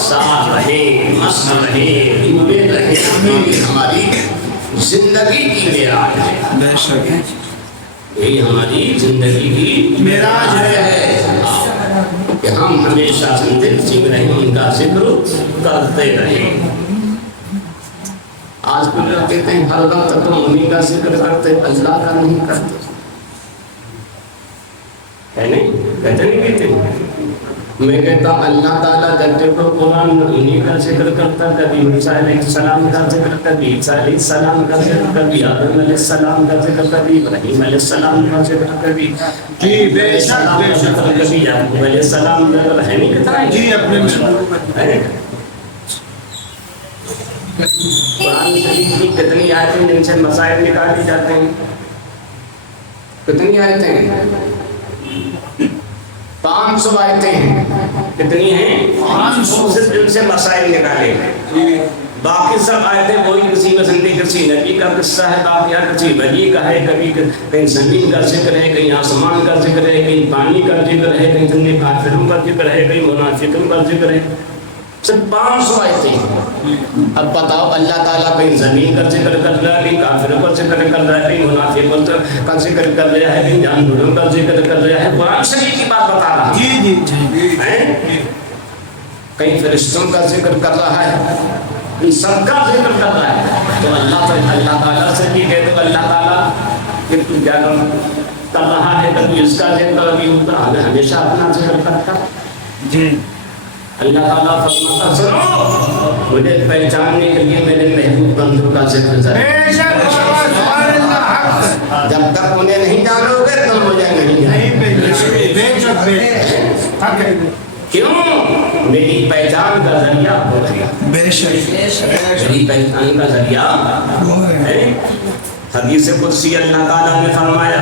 ساتھ رہے مست رہے ڈوبے رہے ہماری زندگی کی معراج ہے بے شک یہی ہماری زندگی کی معراج ہے کہ ہم ہمیشہ سیکھ رہے ہیں ان کا ذکر کرتے رہے آج کل لوگ کہتے ہیں ہر وقت تم انہیں کا ذکر کرتے اللہ کا نہیں کرتے ہے نہیں کہتے نہیں کہتے میں کہتا اللہ تعالیٰ جب جب قرآن انہیں کا ذکر کرتا کبھی موسیٰ علیہ السلام کا ذکر کبھی عیسیٰ علیہ السلام کا ذکر کبھی آدم علیہ السلام کا ذکر کبھی ابراہیم علیہ السلام کا ذکر کبھی جی بے شک بے شک کبھی یعقوب علیہ السلام کا ذکر ہے نہیں کہتا جی اپنے قرآن شریف کی کتنی آیتیں جن سے مسائل نکالی جاتے ہیں کتنی آیتیں ہیں 500 آیتیں ہیں کتنی ہیں 500 صرف جن سے مسائل نکالے ہیں باقی سب آیتیں وہی کسی مسندی کسی نبی کا قصہ ہے باقی کسی ولی کا ہے کبھی کہیں زمین کا ذکر ہے کہیں آسمان کا ذکر ہے کہیں پانی کا ذکر ہے کہیں زندگی کافروں کا ذکر ہے کہیں منافقوں کا ذکر ہے صرف 500 آیتیں. اب بتاؤ اللہ تعالیٰ کہیں زمین کا ذکر کر رہا ہے, کہیں کافروں کا ذکر کر رہا ہے, کہیں منافقوں کا ذکر کر رہا ہے, کہیں جانوروں کا ذکر کر رہا ہے. قرآن شریف کی بات بتا رہا ہے. کہیں فرشتوں کا ذکر کر رہا ہے, ان سب کا ذکر کر رہا ہے. تو اللہ تعالیٰ سے بھی کہہ دو اللہ تعالیٰ کہ تو کیا کر رہا ہے, کبھی اس کا ذکر کبھی اوپر ہمیشہ اپنا ذکر کرتا. جی اللہ تعالیٰ فرماتا سنو مجھے پہچاننے کے لیے میرے محبوب بندوں کا ذکر ضرور. جب تک انہیں نہیں جانو گے تم مجھے نہیں جانو. کیوں؟ میری پہچان کا ذریعہ ہو گیا. بے شک میری پہچان کا ذریعہ ہے. حدیث قدسی اللہ تعالیٰ نے فرمایا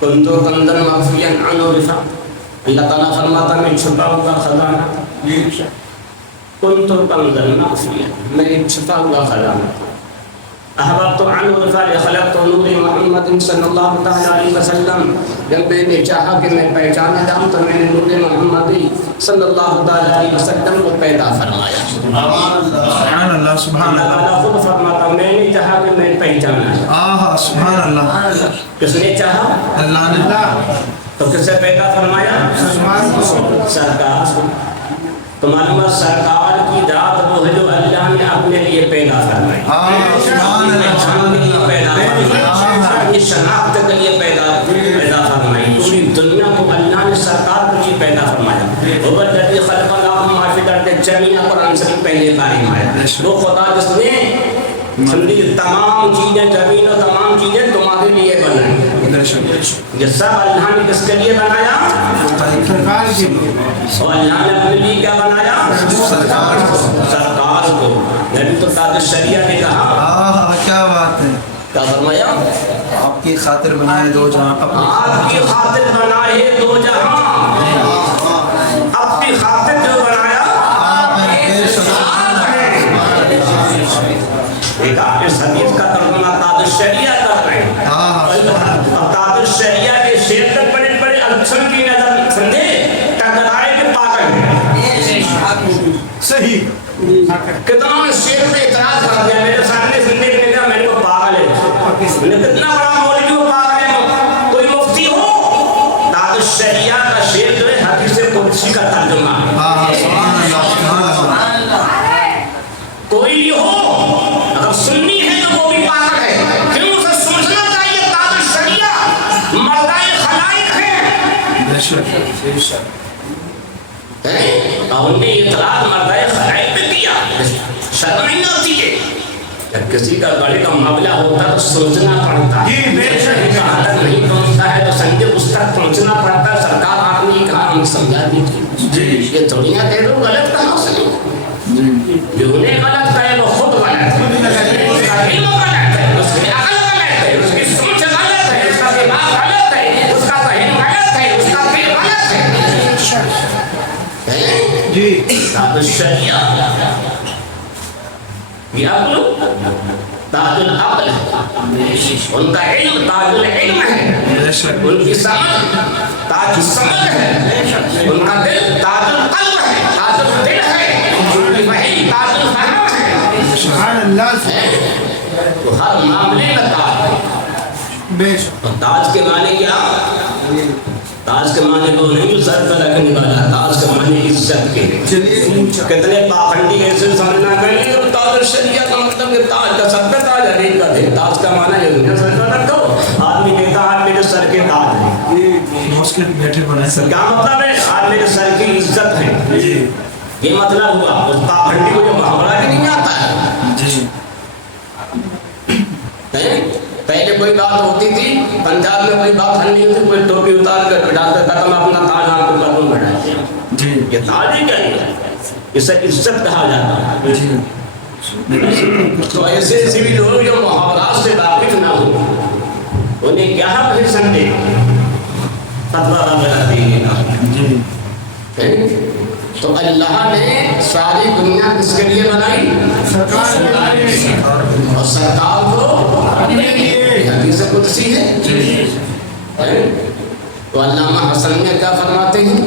کنتو کنزا مخفیا عن عرفا. اللہ تعالیٰ فرماتا میں چھپا ہوا خزانہ. کنتو کنزا مخفیا, میں ایک چھپا ہوا خزانہ. احببت عن عرفا لخلقت نور محمد صلی اللہ تعالیٰ علیہ وسلم. جب میں نے چاہا کہ میں پہچانا جاؤں تو میں نے نور محمدی صلی اللہ تعالیٰ علیہ وسلم کو پیدا فرمایا. سبحان اللہ سبحان اللہ اللہ. تعالیٰ خود فرماتا میں نے چاہا کہ میں پہچانا. آہا سبحان اللہ. کس نے چاہا؟ اللہ نے. تو کس سے پیدا فرمایا؟ سرکار کو. تو معلوم ہے سرکار کی ذات وہ ہے جو اللہ نے اپنے لیے پیدا فرمائی. سبحان پہچان کے لیے پیدا فرمائی, اپنی شناخت کے لیے پیدا فرمائی. پوری دنیا کو اللہ نے سرکار کے لیے پیدا فرمایا. وہ الذی خلق لکم ما فی الارض جمیعا, قرآن شریف پہلے تعلیم آیا. وہ خدا جس نے تمام چیزیں زمین و تمام چیزیں تمہارے لیے بنائی. یہ سب اللہ نے کس کے لیے بنایا؟ اور اللہ نے اپنے لیے کیا بنایا؟ سرکار کو. نبی تو تاج شریعہ نے کہا کیا بات ہے, کیا فرمایا؟ آپ کی خاطر بنائے دو جہاں. آپ کی خاطر بنائے دو جہاں. اپنی خاطر جو بنایا ایک آپ اس حدیث کا ترجمہ تاج الشریعہ کر رہے ہیں. اب تاج الشریعہ کے شیر تک بڑے بڑے اکثر کی نظر سمجھے ٹکرائے کے پاگل ہیں. صحیح. کتنا شیر پہ اعتراض کر دیا میرے سامنے سننے کے لیے, میں نے وہ پاگل ہے. کتنا بڑا مولوی وہ پاگل ہے, کوئی مفتی ہو. تاج الشریعہ کا شیر جو ہے حدیث قدسی کا ترجمہ کوئی بھی ہو, اگر سنی ہے تو وہ بھی پاگل ہے. کیوں اسے سمجھنا چاہیے تاج الشریعہ مردائے خلائق ہیں. اور ان نے اعتراض مردائے خلائق پہ کیا. شرم نہیں آتی ہے جب کسی کا گاڑی کا معاملہ ہوتا تو سوچنا پڑتا ہے. کہاں تک نہیں پہنچتا ہے تو سنجے اس تک پہنچنا پڑتا ہے. سرکار آپ نے کہا ہم سمجھا دیجیے. یہ تھوڑیاں کہہ دو غلط کہاں سے جو انہیں غلط کہے وہ خود غلط ہے. اس کا علم غلط ہے, اس کی عقل غلط ہے, اس کی سوچ غلط ہے, اس کا دماغ غلط ہے, اس کا ذہن غلط ہے, اس کا دل غلط ہے. جی تاج الشریعہ یہ عقل تاج العقل ہے. ان کا علم تاج العلم ہے. ان کی سمجھ تاج السمجھ ہے. ان کا دل تاج القلب ہے, تاج الدل ہے. ان کی فہم تاج الفہم ہے. سبحان اللہ. تو ہر معاملے میں تاج ہے. اور تاج کے معنی کیا؟ تاج کے معنی کو نہیں سر پہ رکھنے والا, تاج کے معنی عزت کے. کتنے پاخنڈی ایسے سمجھنا کہیں تو تاج الشریعہ کا مطلب کہ تاج کا سر پہ تاج ہے. تاج کا معنی یہ نہیں سر پہ رکھو. آدمی کہتا ہے میرے سر کے تاج ہے. کیا مطلب ہے؟ آج میرے سر کی عزت ہے. یہ مطلب ہوا. اس پاخنڈی کو جو محاورہ بھی نہیں آتا ہے. پہلے کوئی بات ہوتی تھی پنجاب میں, کوئی بات نہیں ہوتی, کوئی ٹوپی اتار کر ڈالتا تھا تو میں اپنا تاج آپ کو قدم بڑھایا. یہ تاج ہی کیا ہے, اسے عزت کہا جاتا ہے. تو ایسے ایسے بھی لوگ جو محاورات سے واقف نہ ہو انہیں کیا پسند ہے فتویٰ غلط دینا. تو اللہ نے ساری دنیا کس کے لیے بنائی؟ اور سرکار کو حدیث قدسی ہے. تو علامہ حسن میں کیا فرماتے ہیں؟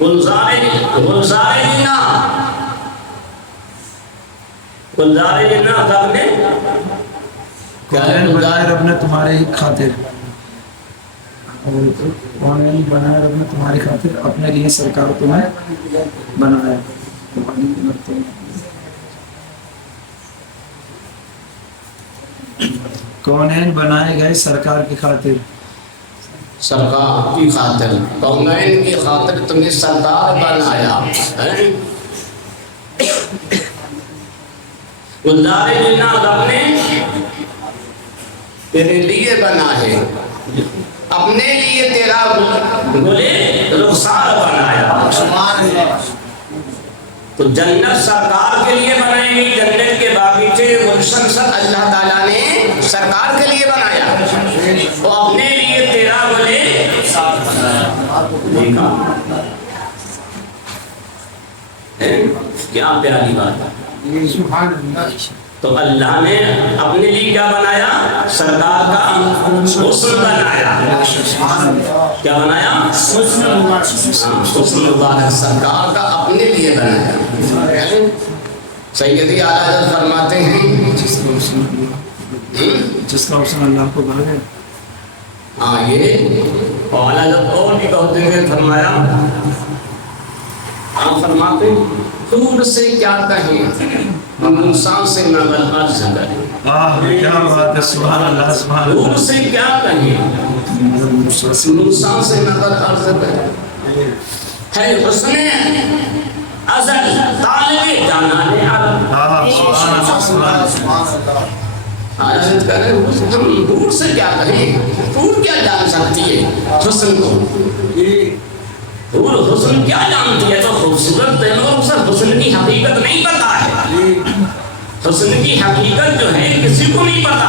گلزار جنہ رب نے کونین بنائے رب نے تمہاری خاطر، کونین بنائے رب نے تمہاری خاطر، اپنے لیے سرکار تمہیں بنایا. کونین بنائے گئے سرکار کی خاطر، سرکار کی خاطر، کونین کی خاطر تمہیں سرکار بنایا. گلزار جنہ رب نے تیرے لیے بنا ہے، اپنے لیے تیرا گلے رخسار بنایا. تو جنت سرکار کے لیے بنائی گئی، جنت کے باغیچے گلشن سب اللہ تعالیٰ نے سرکار کے لیے بنایا، وہ اپنے لیے تیرا گلے دیکھا. کیا پیاری بات ہے. سبحان اللہ. تو اللہ نے اپنے لیے کیا بنایا؟ سرکار کا حسن بنایا. کیا بنایا؟ حسن مبارک سرکار کا اپنے لیے بنایا. سیدی اعلیٰ حضرت فرماتے ہیں جس کا حسن اللہ کو بھا گئے. ہاں یہ اعلیٰ حضرت اور بھی کہتے ہیں، فرمایا آپ فرماتے ہیں دور سے کیا کہیں موسیٰ سے نظر عرض کریں. کیا بات ہے، سبحان اللہ سبحان دور اللہ. سے کیا کہیں موسیٰ سے نظر عرض کریں. ہے حسن ازل طالب جانان عالم. حضرت کریں ہم دور سے کیا کہیں، دور کیا جان سکتی ہے حسن کو، دور حسن کیا جانتی ہے. تو خوبصورت تینوں سر حسن کی حقیقت نہیں پتا ہے. حسن کی حقیقت جو ہے کسی کو نہیں پتا.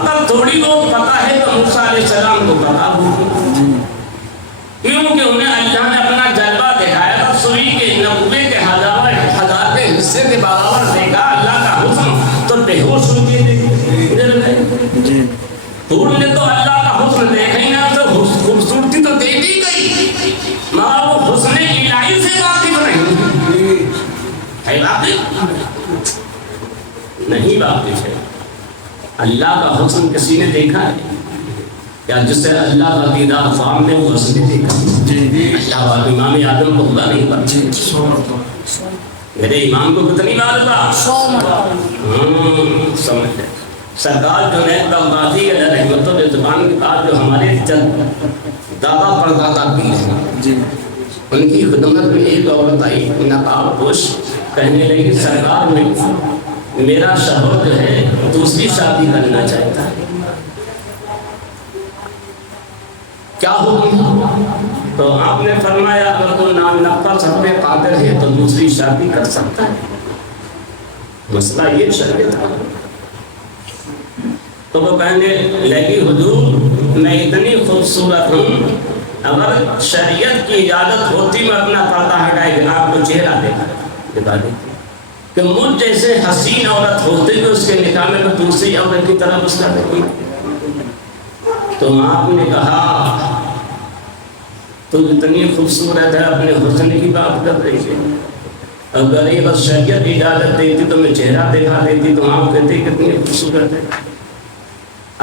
اگر تھوڑی بہت پتا ہے تو موسیٰ علیہ السلام کو پتا ہو، کیونکہ انہیں اللہ نے اپنا جلوہ دکھایا تھا. سوئی کے نبوے کے ہزارے حصے کے برابر دیکھا اللہ کا حسن تو بے ہوش ہو گئے. حور نے تو اللہ کا حسن دیکھا ہی نہ، تو خوبصورتی تو دیکھی گئی مگر وہ حسن الہی سے واقف نہیں ہے. واقف نہیں واقف ہے. اللہ کا حسن کسی نے دیکھا ہے یا جس سے اللہ کا دیدار سامنے وہ حسن نے دیکھا؟ اللہ کا امام اعظم کو خدا نہیں پڑھا. میرے امام کو کتنی بار تھا سمجھ لے. سرکار جنید بغدادی علیہ رحمۃ اللہ زبان کے بعد جو ہمارے چند دادا پردادا بھی ہیں، ان کی خدمت میں ایک عورت آئی نقاب پوش، کہنے لگی سرکار میں میرا شوہر جو ہے دوسری شادی کرنا چاہتا ہے، کیا ہوگی؟ تو آپ نے فرمایا اگر تو نام نقطہ سب پہ قادر ہے تو دوسری شادی کر سکتا ہے. مسئلہ یہ شریعت کا. تو وہ کہنے لگی حضور میں اتنی خوبصورت ہوں، اگر شریعت کی اجازت ہوتی میں اپنا پردہ ہٹائے گا آپ کو چہرہ دکھا دیتی کہ مجھ جیسے حسین عورت ہوتے کہ اس کے نکاح میں دوسری عورت کی طرف اس کا دیکھی. تو آپ نے کہا تو اتنی خوبصورت ہے اپنے حسن کی بات کر رہی ہے، اگر یہ بس شریعت اجازت دیتی تو میں چہرہ دکھا دیتی تو آپ کہتے کتنی خوبصورت ہے.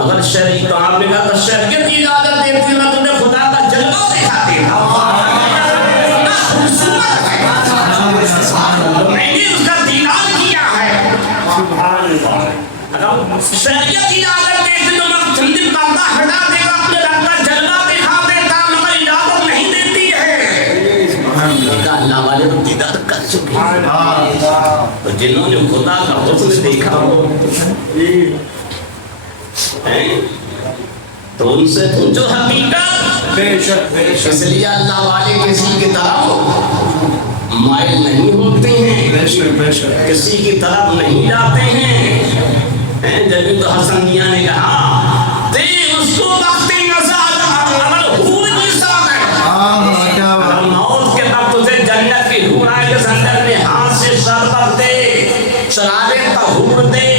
اگر شریعت تو آپ نے کہا تو شریعت کی اجازت دیتی میں تمہیں خدا کا جلوہ دکھا دیتا. میں نے اس کا دیدار کیا ہے. اگر شریعت کی اجازت دیتی تو میں چند پردہ ہٹا دے گا اپنے رب کا جلوہ دکھا دیتا، مگر اجازت نہیں دیتی ہے. اللہ والے تو دیدار کر چکے ہیں. تو جنہوں نے خدا کا حسن دیکھا ہو تو ان سے پوچھو حقیقت. اس لیے اللہ والے کسی کی طرف مائل نہیں ہوتے ہیں، کسی کی طرف نہیں جاتے ہیں. جبھی تو حسن میاں نے کہا دے اس کو وقت نظر عمل حور کی ساتھ ہے. موت کے وقت اسے جنت کی حور آئے کہ سندر نے ہاتھ سے شربت دے، شرابے طہور دے،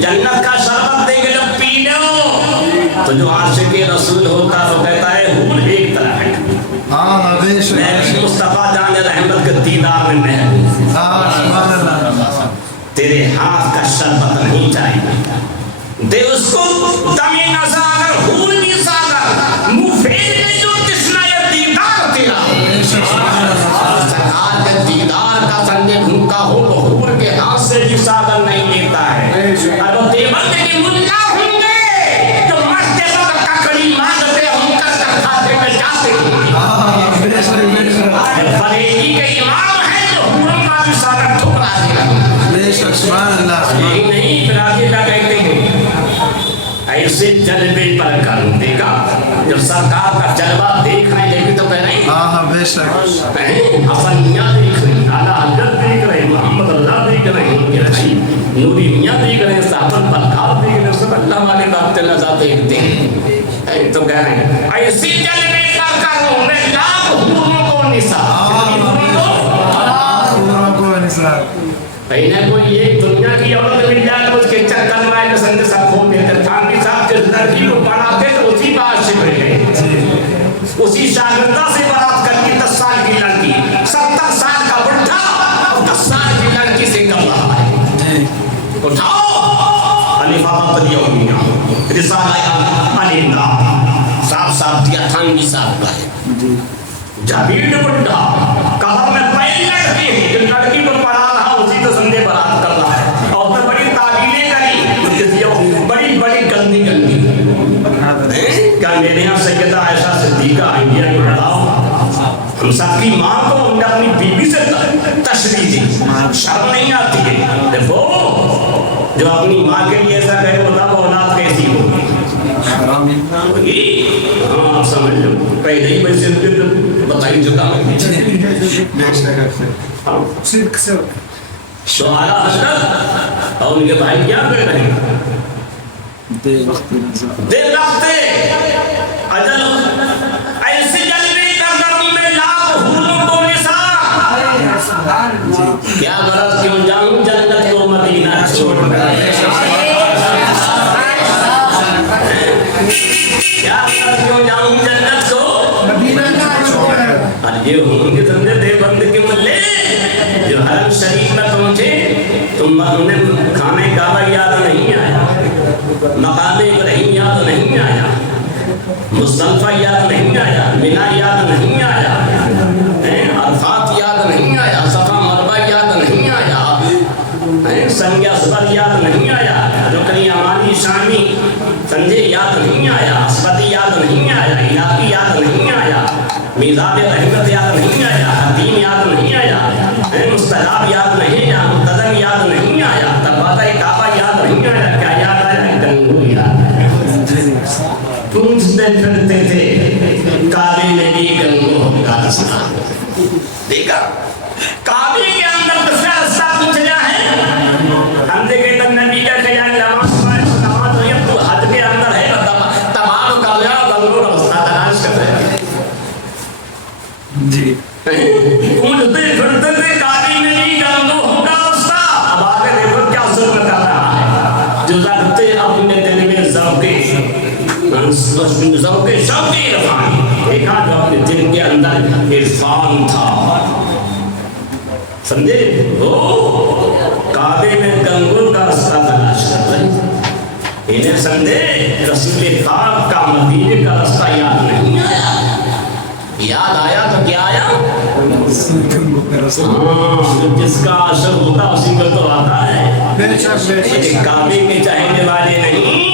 جنت کا شربت دے کے جب پی لو تو جو عاشق رسول ہوتا ہے وہ کہتا ہے حور ایک طرح ہے. میں بھی مصطفیٰ جان رحمت کے دیدار میں محروم سبحان اللہ تیرے ہاتھ کا شربت نہیں چاہیے دے اس کو دمی نزاگر حور بھی ساگر مفید میں جو تشنہ دیدار تیرا سرکار کے دیدار کا سنگے بھوکا ہو وہ حور کے ہاتھ سے بھی ساگر نہیں لیتا ہے اب وہ دیوبند کے ملا ہوں گے جو مرتے وقت ککڑی مانگتے ہوں کر کھاتے میں جاتے ہیں فریقی کے امام ہیں جو حوروں کا بھی ساگر ٹھکرا دیا سبحان اللہ یہی نہیں پھر آگے کیا کہتے ہیں ایسے جلوے پر کر دیکھا جب سرکار کا جلوہ دیکھ رہے ہیں یہ تو کہہ رہے ہیں بے شک حسن میاں دیکھ رہے ہیں اعلیٰ حضرت دیکھ رہے ہیں محمد اللہ دیکھ رہے ہیں نوری میاں دیکھ رہے ہیں صاحب برکات دیکھ رہے ہیں سب اللہ والے بات نظر دیکھتے ہیں تو کہہ رہے ہیں ایسے جلوے پر کروں میں لاکھ حوروں کو نثار پہلے کوئی ایک دنیا کی عورت مل جائے تو اس کے چکر میں آئے سنگ سب کھو دیتے تھانوی صاحب جس لڑکی کو پڑھاتے تو اسی بات سے ملے اسی شاگردہ سے برات کرتی 10 سال کی لڑکی 70 سال کا بڑھا 10 سال کی لڑکی سے کر رہا ہے اٹھاؤ علی فاطمہ تلیومیہ رسالہ علیندہ صاحب صاحب دیا تھانوی صاحب کا ہے جابیر بڑھا قبر میں پہل لڑکی ہے لڑکی کو پڑھا رہا اسی تو سندے برات کر رہا ہے اور اس نے بڑی تعبیریں کری بڑی بڑی گندی کیا میرے یہاں سیدہ عائشہ صدیقہ آئیڈیا کو بڑھاؤ ہم سب کی ماں کو ہم نے اپنی بیوی سے تشریح دی شرم نہیں آتی ہے دیکھو جو اپنی ماں کے لیے ایسا کہے بتا وہ اولاد کیسی ہوگی ہاں آپ سمجھ لو پہلے ہی میں صرف بتائی چکا تو اعلیٰ حضرت اور ان کے بھائی کیا کر رہے ہیں دے وقت اجل ایسے جلوے کا کروں میں لاکھ حوروں کو نثار کیا غرض کیوں جاؤں جنت کو مدینہ چھوڑ کیا غرض کیوں جاؤں جنت کو مدینہ چھوڑ اور یہ ہوں گے سمجھے دیوبند کے ملے جو حرم شریف میں پہنچے تم انہیں کھانے کعبہ یاد نہیں آیا مقام ابراہیم یاد نہیں آیا مصطفیٰ یاد نہیں آیا مینا یاد نہیں آیا عرفات یاد نہیں آیا صفا مروہ یاد نہیں آیا سنگ اصغر یاد نہیں آیا رکن یمانی شامی سنجے یاد نہیں آیا اسبتی یاد نہیں آیا علاقی یاد نہیں آیا میزاب رحمت یاد نہیں آیا حدیم یاد نہیں آیا مستجاب یاد نہیں آیا مقتدم یاد نہیں آیا تبادہ کعبہ یاد نہیں آیا کیا یاد آیا گنگو یاد آیا پوچھتے پھرتے تھے کعبے میں بھی گنگو کا رستہ دیکھا کعبے کے اندر دوسرا رستہ پوچھ لیا ہے ہم دیکھیں تب نبی کا خیال نماز ہوئی تو حد کے اندر ہے تمام کر لیا گنگو کا رستہ تلاش کر رہے ہیں جی پوچھتے پھرتے تھے کعبے میں بھی گنگو کا رستہ اب آگے دیکھو کیا ظلم کر رہا ہے جو رکھتے اپنے دل میں ذوق شوق عرفانی دیکھا جو اپنے دل کے اندر عرفان تھا سمجھے وہ کعبے میں گنگو کا رستہ تلاش کر رہے انہیں سمجھے رسول پاک کا مدینے کا رستہ یاد نہیں آیا یاد آیا تو کیا آیا جس کا عاشق ہوتا اسی کو تو آتا ہے کعبے کے چاہنے والے نہیں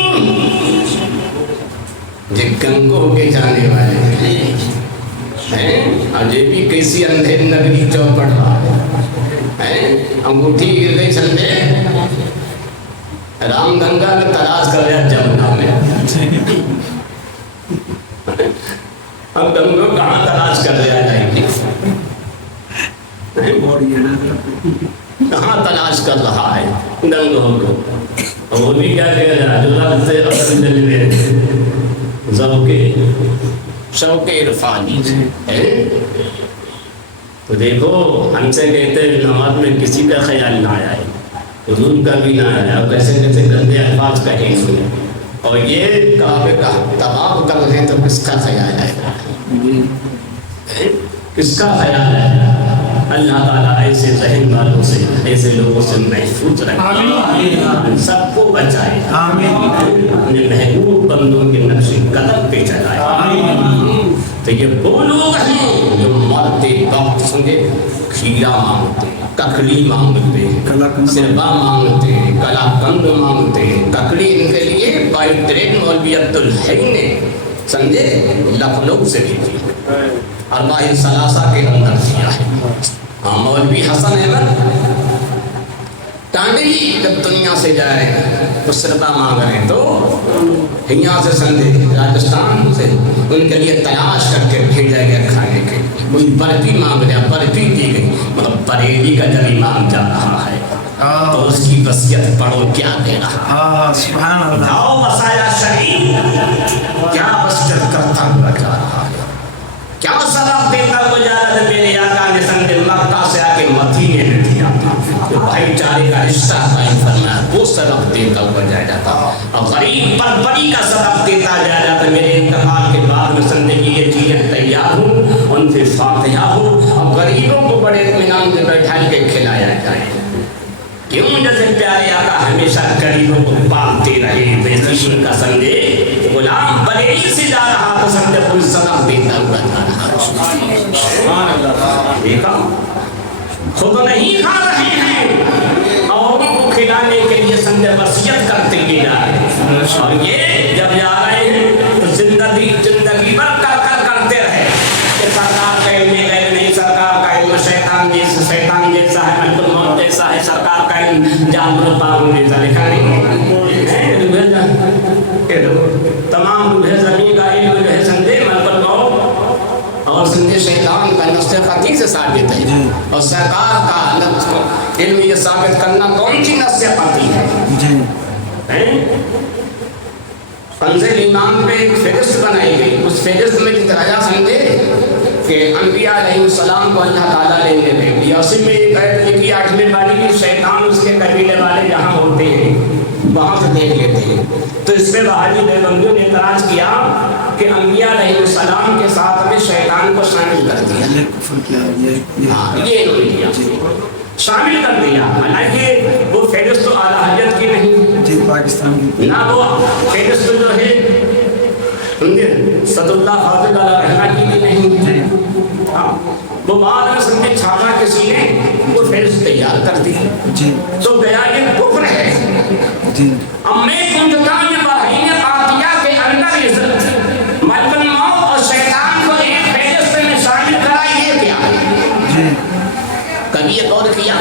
جو گنگو کے جانے والے ہیں اور یہ بھی کیسی اندھیر نگری چوپٹ ہے انگوٹھی گر گئی سمجھے رام گنگا میں تلاش کر رہا جمنا میں اب گنگو کہاں تلاش کر رہا جائیں گے کہاں تلاش کر رہا ہے گنگو کو وہ بھی کیا کہہ رہا جو رب سے اپنے دل میں شوق عرفانی ہے تو دیکھو ہم سے کہتے ہیں نماز میں کسی کا خیال نہ آیا ہے حضور کا بھی نہ آیا اور کیسے کیسے گندے الفاظ کہیں سنے اور یہ کعبے کا طواف کر رہے ہیں تو کس کا خیال آئے گا کس کا خیال ہے؟ اللہ تعالیٰ ایسے ذہن والوں سے ایسے لوگوں سے محفوظ رکھے، سب کو بچائے، اپنے محبوب بندوں کے نقش قدم پہ چلائے۔ تو یہ وہ لوگ ہیں جو مرتے وقت سمجھے کھیرا مانگتے، ککڑی مانگتے، سربا مانگتے، کلا کند مانگتے۔ ککڑی ان کے لیے بائی ٹرین مولوی عبدالحی نے سمجھے لکھنؤ سے بھیجی، اربعین ثلاثہ کے اندر دیا ہے۔ ہاں مولوی حسن احمد ٹانڈی جب دنیا سے جائے تو سربا مانگ رہے تو یہاں سے سندے راجستھان سے ان کے لیے تلاش کر کے بھیجا گیا کھانے کے، کوئی برفی مانگ رہا، برفی دی گئی، مگر بریلی کا جب امام جا رہا ہے تو اس کی وصیت پڑھو کیا دے رہا، سبحان اللہ، جاؤ وصایا شریف کیا وصیت کرتا ہوا جا رہا ہے، کیا سبب دیتا ہوا جا رہا ہے۔ میرے آقا نے سندے مکہ سے آ کے مدینے میں دیا، بھائی چارے کا رشتہ قائم فرمایا، وہ سبق دیتا ہوا جا جاتا، اور غریب پر بڑی کا سبق دیتا جا جاتا۔ میرے انتقال کے بعد میں زندگی یہ چیزیں تیار ہوں، ان سے فاتحہ ہوں، اور غریبوں کو بڑے اطمینان سے بیٹھا کے کھلایا جائے۔ کیوں جیسے پیارے آقا ہمیشہ غریبوں کو پالتے رہے، بے کا سندے غلام بریلی سے جا رہا تو سندے کوئی سبق دیتا ہوا جا رہا۔ دیکھا خود نہیں کھا رہے ہیں اور کو کھلانے کے لیے سندے وصیت کرتے گئے جا رہے ہیں، اور یہ جب جا رہے ہیں تو زندگی بھر کرتے رہے کہ سرکار کا علم غیب نہیں، سرکار کا علم شیطان جیسا ہے، ملک الموت جیسا ہے، سرکار کا علم جانور باغ جیسا، لکھا نہیں تمام روح زمین کا علم جو ہے سندے ملک الموت اور سندے شیطان کا نفس خطی سے ثابت ہے، اور سرکار کا علم یہ ثابت کرنا کون سی نفس خطی ہے؟ کنزِ ایمان پہ ایک فہرست بنائی گئی، اس فہرست میں دکھایا سمجھے کہ انبیاء علیہ السلام کو اللہ تعالیٰ نے بھیج دیا۔ اسی میں ایک آیت لکھی 8ویں پاری کی، شیطان اس کے قبیلے والے جہاں ہوتے ہیں وہاں سے دیکھ لیتے ہیں۔ تو اس پہ وہابی دیوبندیوں نے اعتراض کیا کہ انبیاء علیہ السلام کے ساتھ میں شیطان کو شامل کر دیا، یہ انہوں نے کیا، شامل کر دیا، حالانکہ وہ فہرست تو اعلیٰ حضرت کی نہیں، پاکستان نہ وہ فہرست جو ہے صد اللہ حافظ علیہ رحمہ کی بھی نہیں، وہ بعد میں سمجھے چھاپا کسی نے وہ فہرست تیار کر دی، تو گیا یہ کفر ہے۔ اب میں کنجکان ابراہیم قاطیہ کے اندر عزت ملک الموت اور شیطان کو ایک فہرست میں شامل کرا، یہ کیا ہے؟ کبھی یہ غور کیا؟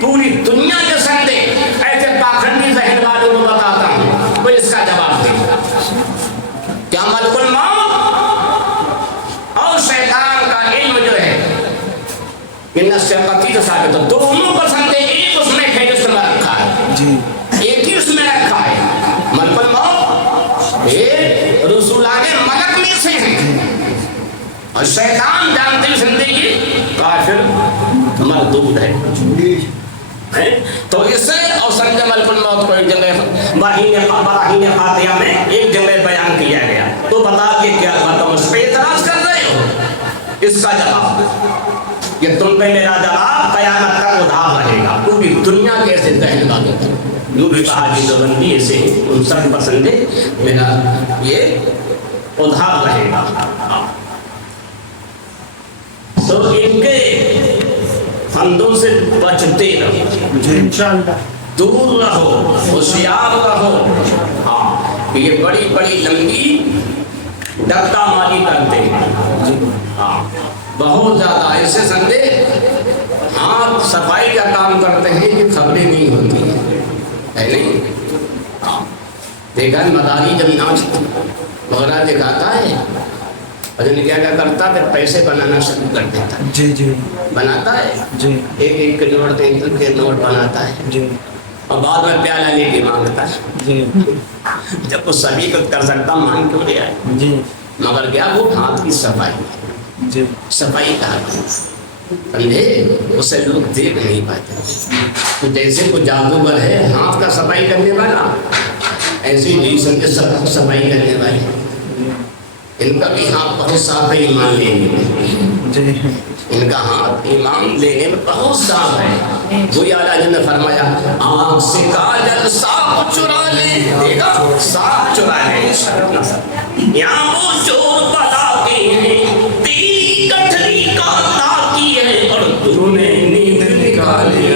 پوری دنیا کے سندے ایسے پاکھنڈی ذہن والوں کو بتاتا ہوں، وہ اس کا جواب دے کیا ملک الموت اور شیطان کا علم جو ہے یہ نفس خطی جو ثابت ہو، دونوں کو سندے ایک اس میں فہرست میں رکھا ہے، ایک ہی اس میں رکھا ہے۔ ملک الموت ایک رسولان ملک میں سے ہیں، اور شیطان جانتے زندگی کافر مردود ہے۔ تو اسے اور سنجھ ملک الموت کو ایک جگہ براہین قاطعہ میں ایک جگہ بیان کیا گیا، تو بتا کہ کیا تم اس پہ اعتراض کر رہے ہو؟ اس کا جواب کہ تم پہ میرا جواب قیامت تک ادھار رہے گا، پوری دنیا کے ایسے ذہن والوں کو جو بھی کہا جی دیوبندی ایسے ان سب پسندے میرا یہ ادھار رہے گا۔ تو ان کے فندوں سے بچتے رہو، دور رہو، ہوشیار رہو۔ ہاں یہ بڑی بڑی لمبی ڈکا ماری کرتے ہیں، ہاں بہت زیادہ ایسے سندے ہاتھ صفائی کا کام کرتے ہیں کہ خبریں نہیں ہوتی ہے نہیں۔ ہاں دیکھا مداری جب ناچ وغیرہ دکھاتا ہے اور کیا کیا کرتا پھر پیسے بنانا شروع کر دیتا، بناتا ہے، ایک کے نوٹ 3 کے نوٹ بناتا ہے، اور بعد میں پیالہ لے کے مانگتا ہے، جب وہ سبھی کو کر سکتا مان کیوں لے آئے؟ مگر کیا وہ ہاتھ کی صفائی، صفائی کا سمجھے اسے لوگ دیکھ نہیں پاتے، جیسے کوئی جادوگر ہے ہاتھ کا صفائی کرنے والا، ایسے نہیں سمجھے صفائی کرنے والے ان کا بھی ہاتھ بہت صاف ہے ایمان لینے میں، ان کا ہاتھ ایمان لینے میں بہت صاف ہے. وہی اعلیٰ حضرت نے فرمایا آنکھ سے کاجل صاف چرا لے، دیکھا صاف چرا لے، یہاں وہ چور بلا کے ہیں تیری کٹھری کا تاکی ہے اور تو نے نیند نکالی،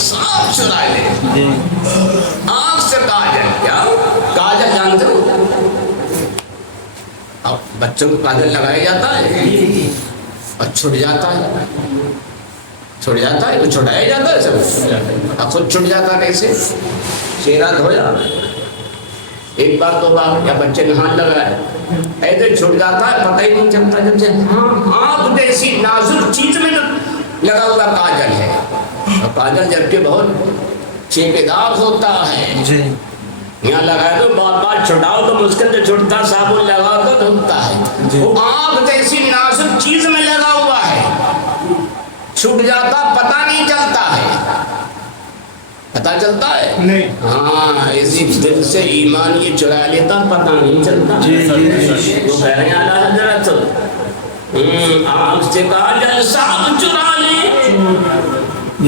صاف چرا لے. آنکھ سے کاجل، کیا کاجل جانتے ہو؟ اب بچوں کو کاجل لگایا جاتا ہے اور چھٹ جاتا ہے، چھٹ جاتا ہے، وہ چھٹایا جاتا ہے سب، اب خود چھٹ جاتا ہے. کیسے؟ چہرہ دھویا ایک بار دو بار یا بچے نے ہاتھ لگایا ایسے چھٹ جاتا ہے، پتہ ہی نہیں چلتا. جب سے آنکھ جیسی نازک چیز میں لگا ہوا کاجل ہے، اور کاجل جبکہ بہت چیپیدار ہوتا ہے، یہاں لگائے تو بار بار چھٹاؤ تو مشکل سے چھٹتا، صابن لگاؤ تو دھلتا ہے. وہ آنکھ جیسی نازک چیز میں لگا ہوا ہے، چھٹ جاتا پتہ نہیں چلتا ہے، پتہ چلتا ہے نہیں. ہاں اسی دل سے ایمان یہ چرا لیتا پتہ نہیں چلتا. وہ کہہ رہے ہیں اعلیٰ حضرت آنکھ سے کاجل صاف چرا لے،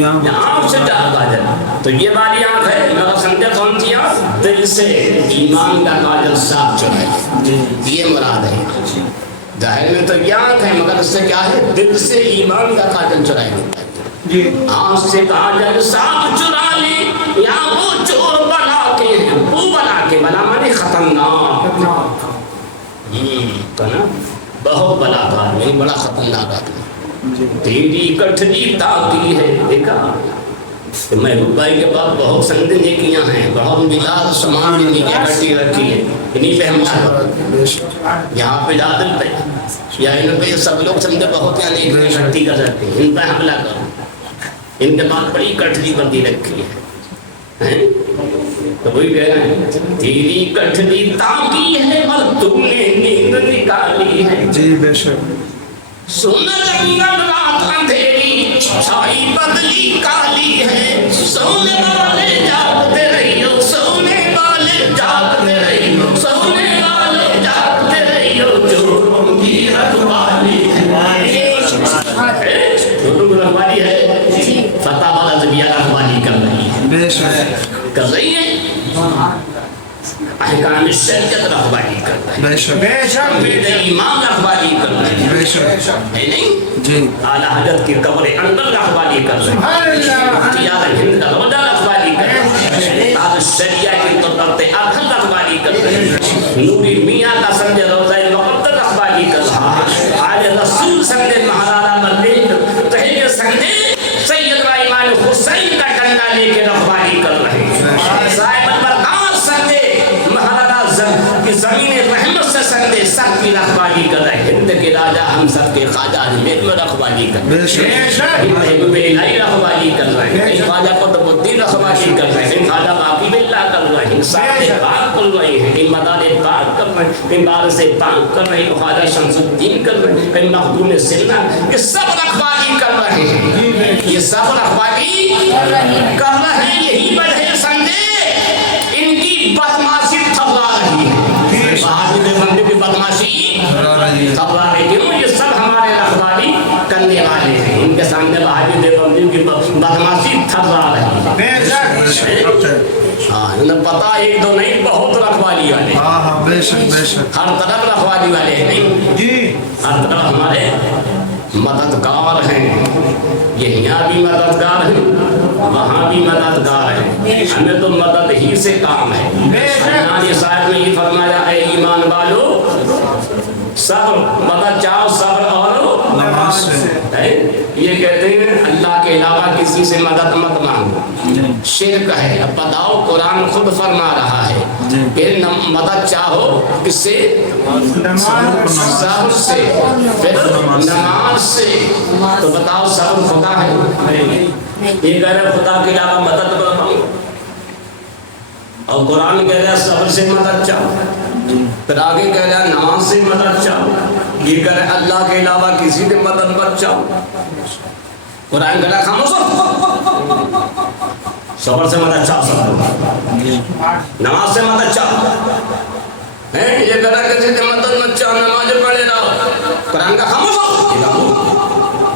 آنکھ سے کاجل. تو یہ والی آنکھ ہے، مگر سمجھے کون سی آنکھ؟ دل سے ایمان کا کاجل صاف چرا لے، یہ مراد ہے. ظاہر میں تو یہ آنکھ ہے مگر اس سے کیا ہے؟ دل سے ایمان کا کاجل چرا لیتا ہے. آنکھ سے کاجل صاف چرا لے، یا وہ چور بنا کے، وہ بنا کے، بنا مانے خطرناک، بہت بلا آدمی، بڑا خطرناک آدمی. تیری کٹھلی تاکی ہے، دیکھا محبوب بھائی کے پاس بہت سنگت نیکیاں ہیں، بہت ملاد سامان کی نیکیاں کٹی رکھی ہے. انہیں پہ ہم یہاں پہ عادل پہ یا ان پہ سب لوگ سمجھے بہت یہاں نیکیاں کٹی کر سکتے ہیں، ان پہ حملہ کرو. ان کے پاس بڑی کٹھلی بندی رکھی ہے. تو وہی کہہ رہے ہیں تیری کٹھلی تاکی ہے اور تم نے نیند نکالی ہے. جی بے شک. سونا جنگل رات اندھیری چھائی بدلی کالی ہے، سونے والے جاگتے رہیو، سونے والے جاگتے رہیو، سونے والے جاگتے رہیو، چوروں کی رکھوالی ہے. چوروں کی رکھوالی ہے، فتح والا زبیہ رکھوالی کر رہی ہے، بے شک کر رہی ہے. احکام شریعت رہبری کر رہے ہیں، بے شک میرے ایمان رہبری کر رہے ہیں، بے شک ہے نہیں؟ جی. اعلیٰ حضرت کی قبر اندر رہبری کر رہے ہیں، اختیار ہند کا روزہ رہبری کر رہے ہیں، تاج شریعہ کی طرف ادھر رہبری کر رہے ہیں، نوری میاں کا سنجے روزہ مقدر رہبری کر رہا ہے، آج رسول سنجے مہاراجہ مردین تحیہ سنجے سید امام حسین کا ڈنڈا لے کے رہبری کر رہے ہیں، صاحب البرکات سنجے کی زمین رحمت سے سندے سب کی رکھوالی کر رہے ہیں. ہند کے راجہ ہم سب کے خواجہ اجمیر میں رکھوالی کر رہے ہیں، محبوب الہی رکھوالی کر رہے ہیں، خواجہ قطب الدین رکھوالی کر رہے ہیں، خواجہ باقی باللہ کر رہے ہیں، ساتھ پاک کر رہے ہیں، مدار پاک کر رہے ہیں، بارس پاک کر رہے ہیں، خواجہ شمس الدین کر رہے ہیں، مخدوم سنہ، یہ سب رکھوالی کر رہے ہیں، یہ سب رکھوالی کر رہے ہیں. یہی وجہ سمجھے ان کی بدماشی تھبلا رہی ہے، صحابی دیوبندی کی بدماشی تھبلا رہی ہے. یہ سب ہمارے رکھوالی کرنے والے ہیں، ان کے سامنے صحابی دیوبندی کی بدماشی تھبلا رہی ہے. ہاں انہیں پتا ایک دو نہیں، بہت رکھوالی والے، ہاں بے شک بے شک، ہر طرف رکھوالی والے ہیں نہیں، ہر طرف ہمارے مددگار ہیں. یہاں بھی مددگار ہیں، وہاں بھی مددگار ہیں، ہمیں تو مدد ہی سے کام ہے. حنانی صاحب نے یہ فرمایا اے ایمان والو صبر، مدد چاہو صبر اور نماز سے. یہ کہتے ہیں اللہ کے علاوہ کسی سے مدد مت مانگو، شرک ہے. اب بتاؤ قرآن خود فرما رہا ہے کہ مدد چاہو کس سے؟ صبر سے، پھر نماز سے. تو بتاؤ صبر خدا ہے؟ یہ کہہ رہے خدا کے علاوہ مدد مت مانگو، اور قرآن کہہ رہا ہے صبر سے مدد چاہو، پھر آگے کہہ رہا ہے نماز سے مدد چاہو. یہ کہہ رہا ہے اللہ کے علاوہ کسی سے مدد مت چاہو. قرآن کہہ رہا ہے خاموش، صبر سے مدد چاہو، نماز سے مدد چاہو. یہ کہنا کسی سے مدد مت چاہو نماز پڑھے رہو قرآن کا خاموش ہو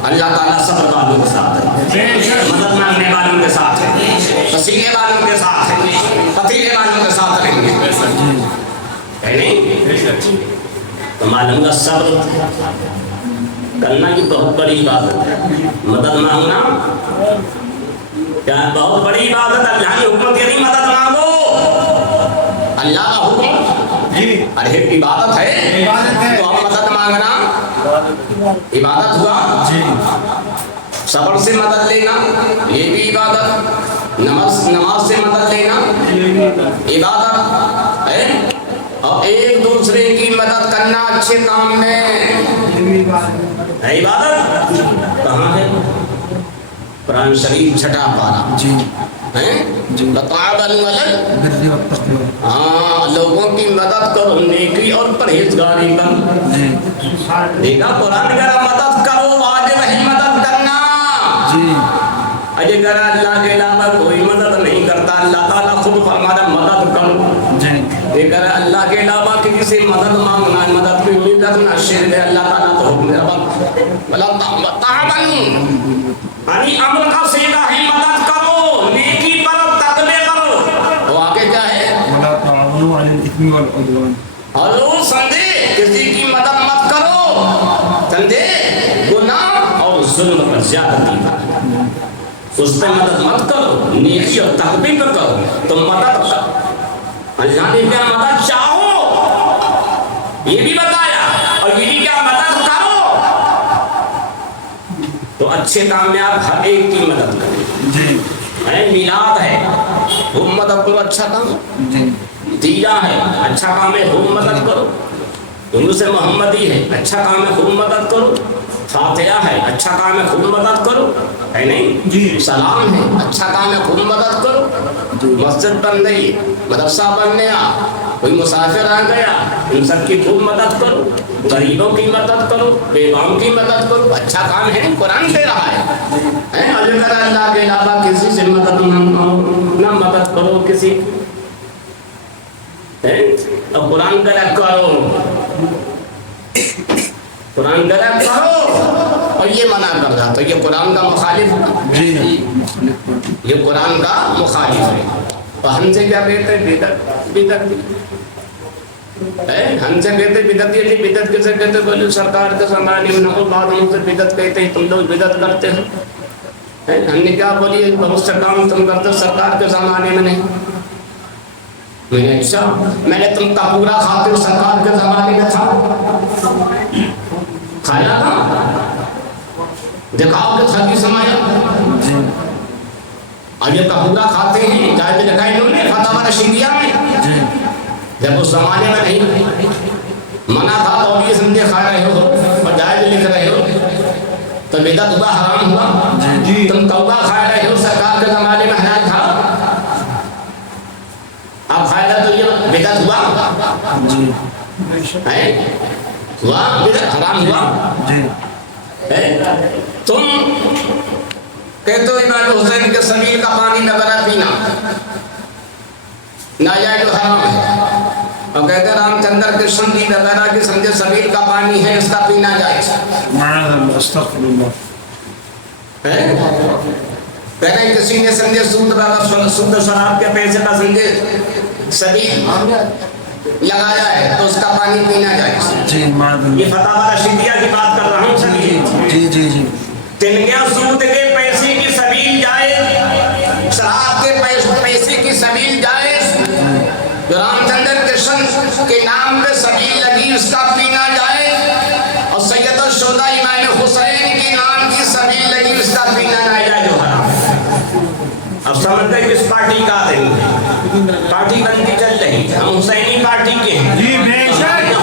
اللہ تعالیٰ صبر والوں کے ساتھ ہے مدد مانگنے والوں کے ساتھ ہے پسینے والوں کے ساتھ ہے پتیلے والوں کے ساتھ رہیں گے ہے نہیں تو معلوم کا صبر کرنا کی بہت بڑی عبادت ہے مدد مانگنا کیا بہت بڑی عبادت اللہ کی حکمت کے نہیں مدد مانگو اللہ کا حکم ارے عبادت ہے تو ہم مدد مانگنا عبادت ہوا صبر سے مدد لینا یہ بھی عبادت نماز سے مدد لینا عبادت ہے اور ایک دوسرے کی مدد کرنا اچھے کام میں عبادت کہاں ہے قرآن شریف چھٹا پارا ہاں لوگوں کی مدد کرو نیکی اور پرہیزگاری کرو دیکھا قرآن کہہ رہا مدد کرو واجب ہے مدد کرنا اجے کہہ رہا اللہ کے علاوہ کوئی مدد نہیں کرتا اللہ تعالیٰ خود فرماتا مدد کرو یہ کہہ رہا اللہ کے علاوہ کسی سے مدد مانگنا مدد کی امید رکھنا شرک ہے اللہ تعالیٰ تو حکم دے رہا بلا تعاونوا یعنی امر کا سیدھا ہے مدد کرو نیکی پر تقوی کرو تو آگے کیا ہے ولا تعاونوا علی الاثم والعدوان اور سمجھے کسی کی مدد مت کرو سمجھے گناہ اور ظلم پر زیادتی پر اس پہ مدد مت کرو نیکی اور تقوی پر کرو تم مدد کرو اللہ نے کیا مدد چاہو یہ بھی بتایا اور یہ بھی کیا مدد کرو تو اچھے کام میں آپ ہر ایک کی مدد کریں میلاد ہے وہ مدد کرو اچھا کام دیجا ہے اچھا کام ہے خوب مدد کرو ہندو سے محمدی ہے اچھا کام ہے خوب مدد کرو فاتحہ ہے اچھا کام ہے خوب مدد کرو ہے نہیں سلام ہے اچھا کام ہے خوب مدد کرو مسجد بن گئی مدرسہ بن گیا کوئی مسافر آ گیا ان سب کی خوب مدد کرو غریبوں کی مدد کرو بیواؤں کی مدد کرو اچھا کام ہے قرآن دے رہا ہے اللہ کے علاوہ کسی سے مدد نہ مدد کرو کسی اور قرآن کا کرو قرآن کا کرو اور یہ منع کر رہا تو یہ قرآن کا مخالف ہے یہ قرآن کا مخالف ہے اور ہم سے کیا کہتے ہیں بدعت ہم سے کہتے ہیں بدعت یہ بدعت کیسے کہتے ہیں بولے سرکار کے زمانے میں نقل بعد ہم سے بدعت کہتے ہیں تم لوگ بدعت کرتے ہو ہم نے کیا بولی بہت سے کام تم کرتے ہو سرکار کے زمانے میں نہیں اچھا میں نے تم کا پورا کھاتے ہو سرکار کے زمانے میں تھا کھایا تھا دکھاؤ کہ تھا کی سمایا اور یہ کپورا کھاتے ہیں جائے بھی لگائی انہوں نے فتح رشیدیہ میں جب اس زمانے میں نہیں منع تھا تو اب یہ سمجھے کھا رہے ہو اور جائے بھی لکھ رہے ہو تو بدعت ہوا حرام ہوا تم کوبا کھا رہے ہو سرکار کے زمانے میں حلال تھا اب کھایا تو یہ بدعت ہوا ہوا بدعت حرام ہوا تم کہتے ہو امام حسین کے سبیل کا پانی وغیرہ پینا ناجائز حرام ہے اور کہتے ہیں رام چندر کرشن جی وغیرہ کے سمجھے سبیل کا پانی ہے اس کا پینا جائز استغفر اللہ کہتے ہیں کسی نے سمجھے سود شراب کے پیسے کا سمجھے سبیل لگایا ہے تو اس کا پانی پینا جائز یہ فتح رشیدیہ کی بات کر رہا ہوں سمجھے تنگیا سود کے پیسے کی سبیل جائز شراب کے پیسے کی سبیل جائز جو رام چندر کرشن کے نام پہ سبیل لگی اس کا پینا جائز اور سید الشہداء امام حسین کے نام کی سبیل لگی اس کا پینا ناجائز ہو رہا اب سمجھتے ہیں کس پارٹی کا آتے ہیں پارٹی بندی چل رہی ہم حسینی پارٹی کے ہیں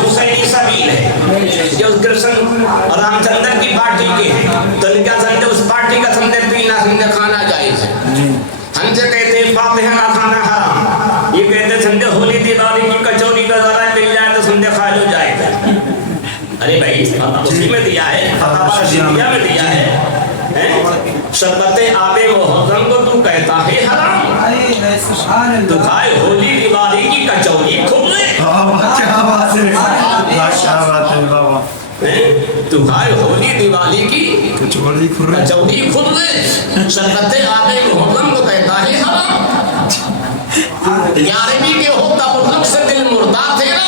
حسینی سبیل ہے جو کرشن اور رام چندر کی پارٹی کے ہیں تو کیا سمجھے اس پارٹی کا سمجھے پینا سمجھے کھانا جائز ہے ہم سے کہتے ہیں فاتحہ نہ کھانا حرام یہ کہتے ہیں سمجھے ہولی دیوالی کی کچوری کا ذرا مل جائے تو سمجھے کھا لو جائے ارے بھائی اسی میں دیا ہے فتح رشیدیہ میں دیا ہے شربت آب محرم کو تو کہتا ہے حرام تو کھائے ہولی دیوالی کی کچوری کھلے کیا بات ہے، کیا بات ہے بابا، تو کھائے ہولی دیوالی کی کچوری کھرے، کچوری کھلے شربت آب محرم کو کہتا ہے حرام 11ویں کے ہو تب سے دل مردہ تیرا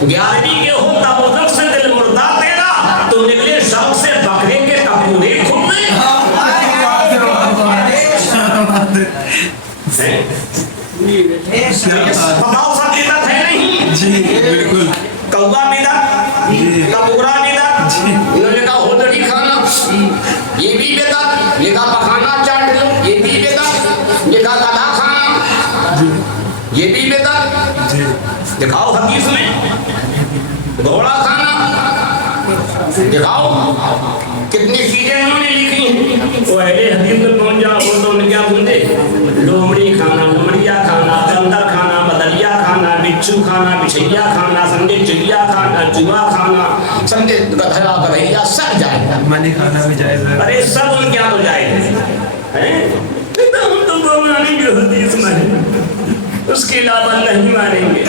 11ویں کے ہو تب سے دل مردہ تیرا تو نکلے شوق سے بکرے کے کپورے کھلے بتاؤ سب بدعت ہے نہیں؟ جی بالکل، کوا بدعت، کپورا بدعت، انہوں نے کہا ہولڑی کھانا یہ بھی بدعت، لکھا پخانا چاٹ لو یہ بھی بدعت، لکھا گدھا کھانا یہ بھی بدعت، دکھاؤ حدیث میں گھوڑا کھانا دکھاؤ کتنی چیزیں انہوں نے لکھی ہیں وہ اہل حدیث میں پہنچ جاؤ وہ تو کیا بولتے لومڑی کھانا لومڑیا کھانا بندر کھانا بدلیا کھانا بچھو کھانا بچھیا کھانا سمجھے چڑیا کھانا چوہا کھانا سمجھے گدھا گدھیا سب جائے گا منی کھانا بھی جائز ہے، ارے سب ان کیا تو جائے گا ہم تو وہ مانیں گے حدیث میں اس کے علاوہ نہیں مانیں گے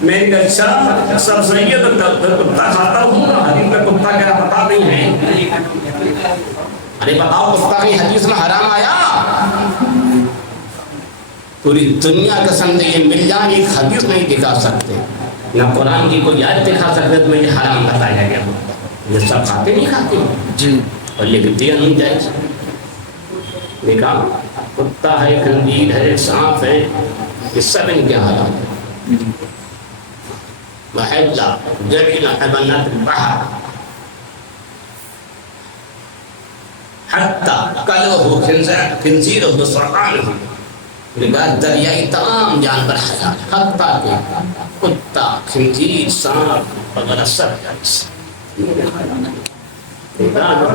میں نے کہا اچھا سب صحیح ہے تو کتا کھاتا ہوں حدیث میں کتا کیا پتا نہیں ہے ارے بتاؤ کتا کی حدیث میں حرام آیا پوری دنیا کے سامنے یہ مل جائے ایک حدیث نہیں دکھا سکتے نہ قرآن کی کوئی آیت دکھا سکتے تو میں یہ حرام بتایا گیا یہ سب کھاتے نہیں کھاتے جی اور یہ بھی نہیں جائز دیکھا کتا ہے خنزیر ہے سانپ ہے یہ سب ان کے حرام ہے محلہ جميع حيوانات البحر حتى كلبه خنزيره وسرعانه لبعض دریائی تمام جانور حلال حتیٰ کہ کتا خنزیر سانپ وغیرہ سب جائز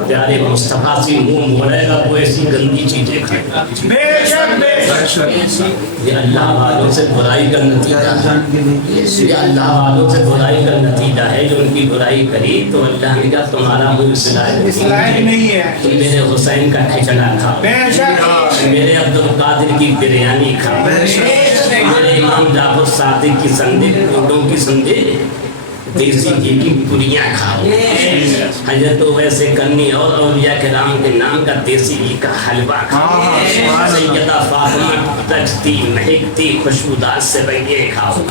پیارے مصطفیٰ سے منہ مولے گا وہ ایسی گندی چیزیں کھائے گا بے شک یہ اللہ والوں سے برائی کا نتیجہ ہے یہ اللہ والوں سے برائی کا نتیجہ ہے جو ان کی برائی کری تو اللہ نے کہا تمہارا منہ اسلام نہیں ہے تم میرے حسین کا کھچڑا کھاؤ بے شک میرے عبدالقادر کی بریانی کھاؤ میرے امام جعفر صادق کی سندے اونٹوں کی سندے دیسی گھی کی پوریاں کھاؤ حضرت ویسے کرنی اور اولیاء کرام کے نام کا دیسی گھی کا حلوہ کھاؤ سیدہ فاطمہ تجتی مہکتی خوشبودار سویے کھاؤ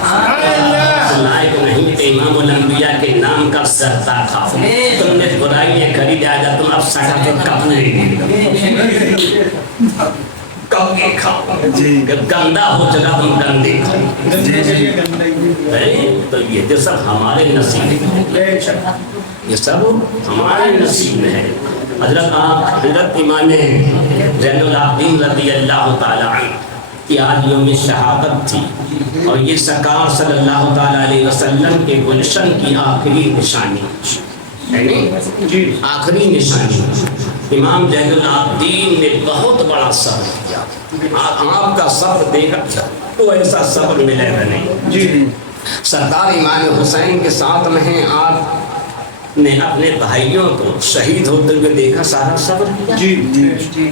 لائق نہیں کہ امام الانبیاء کے نام کا سرتا کھاؤ تم نے برائیاں کری جائے تم اب ثقافت کا کبھی کھاؤ جب گندا ہو جگہ تم گندے کھاؤ تو یہ سب ہمارے نصیب میں یہ سب ہمارے نصیب میں ہے حضرت امام زین العابدین رضی اللہ تعالی عنہ کی آج یوم شہادت تھی اور یہ سرکار صلی اللہ تعالی علیہ وسلم کے گلشن کی آخری نشانی آخری نشانی امام زین العابدین نے بہت بڑا صبر کیا آپ کا صبر دیکھا تو ایسا صبر ملے گا نہیں سردار امام حسین کے ساتھ میں ہیں آپ نے اپنے بھائیوں کو شہید ہوتے ہوئے دیکھا سارا صبر کیا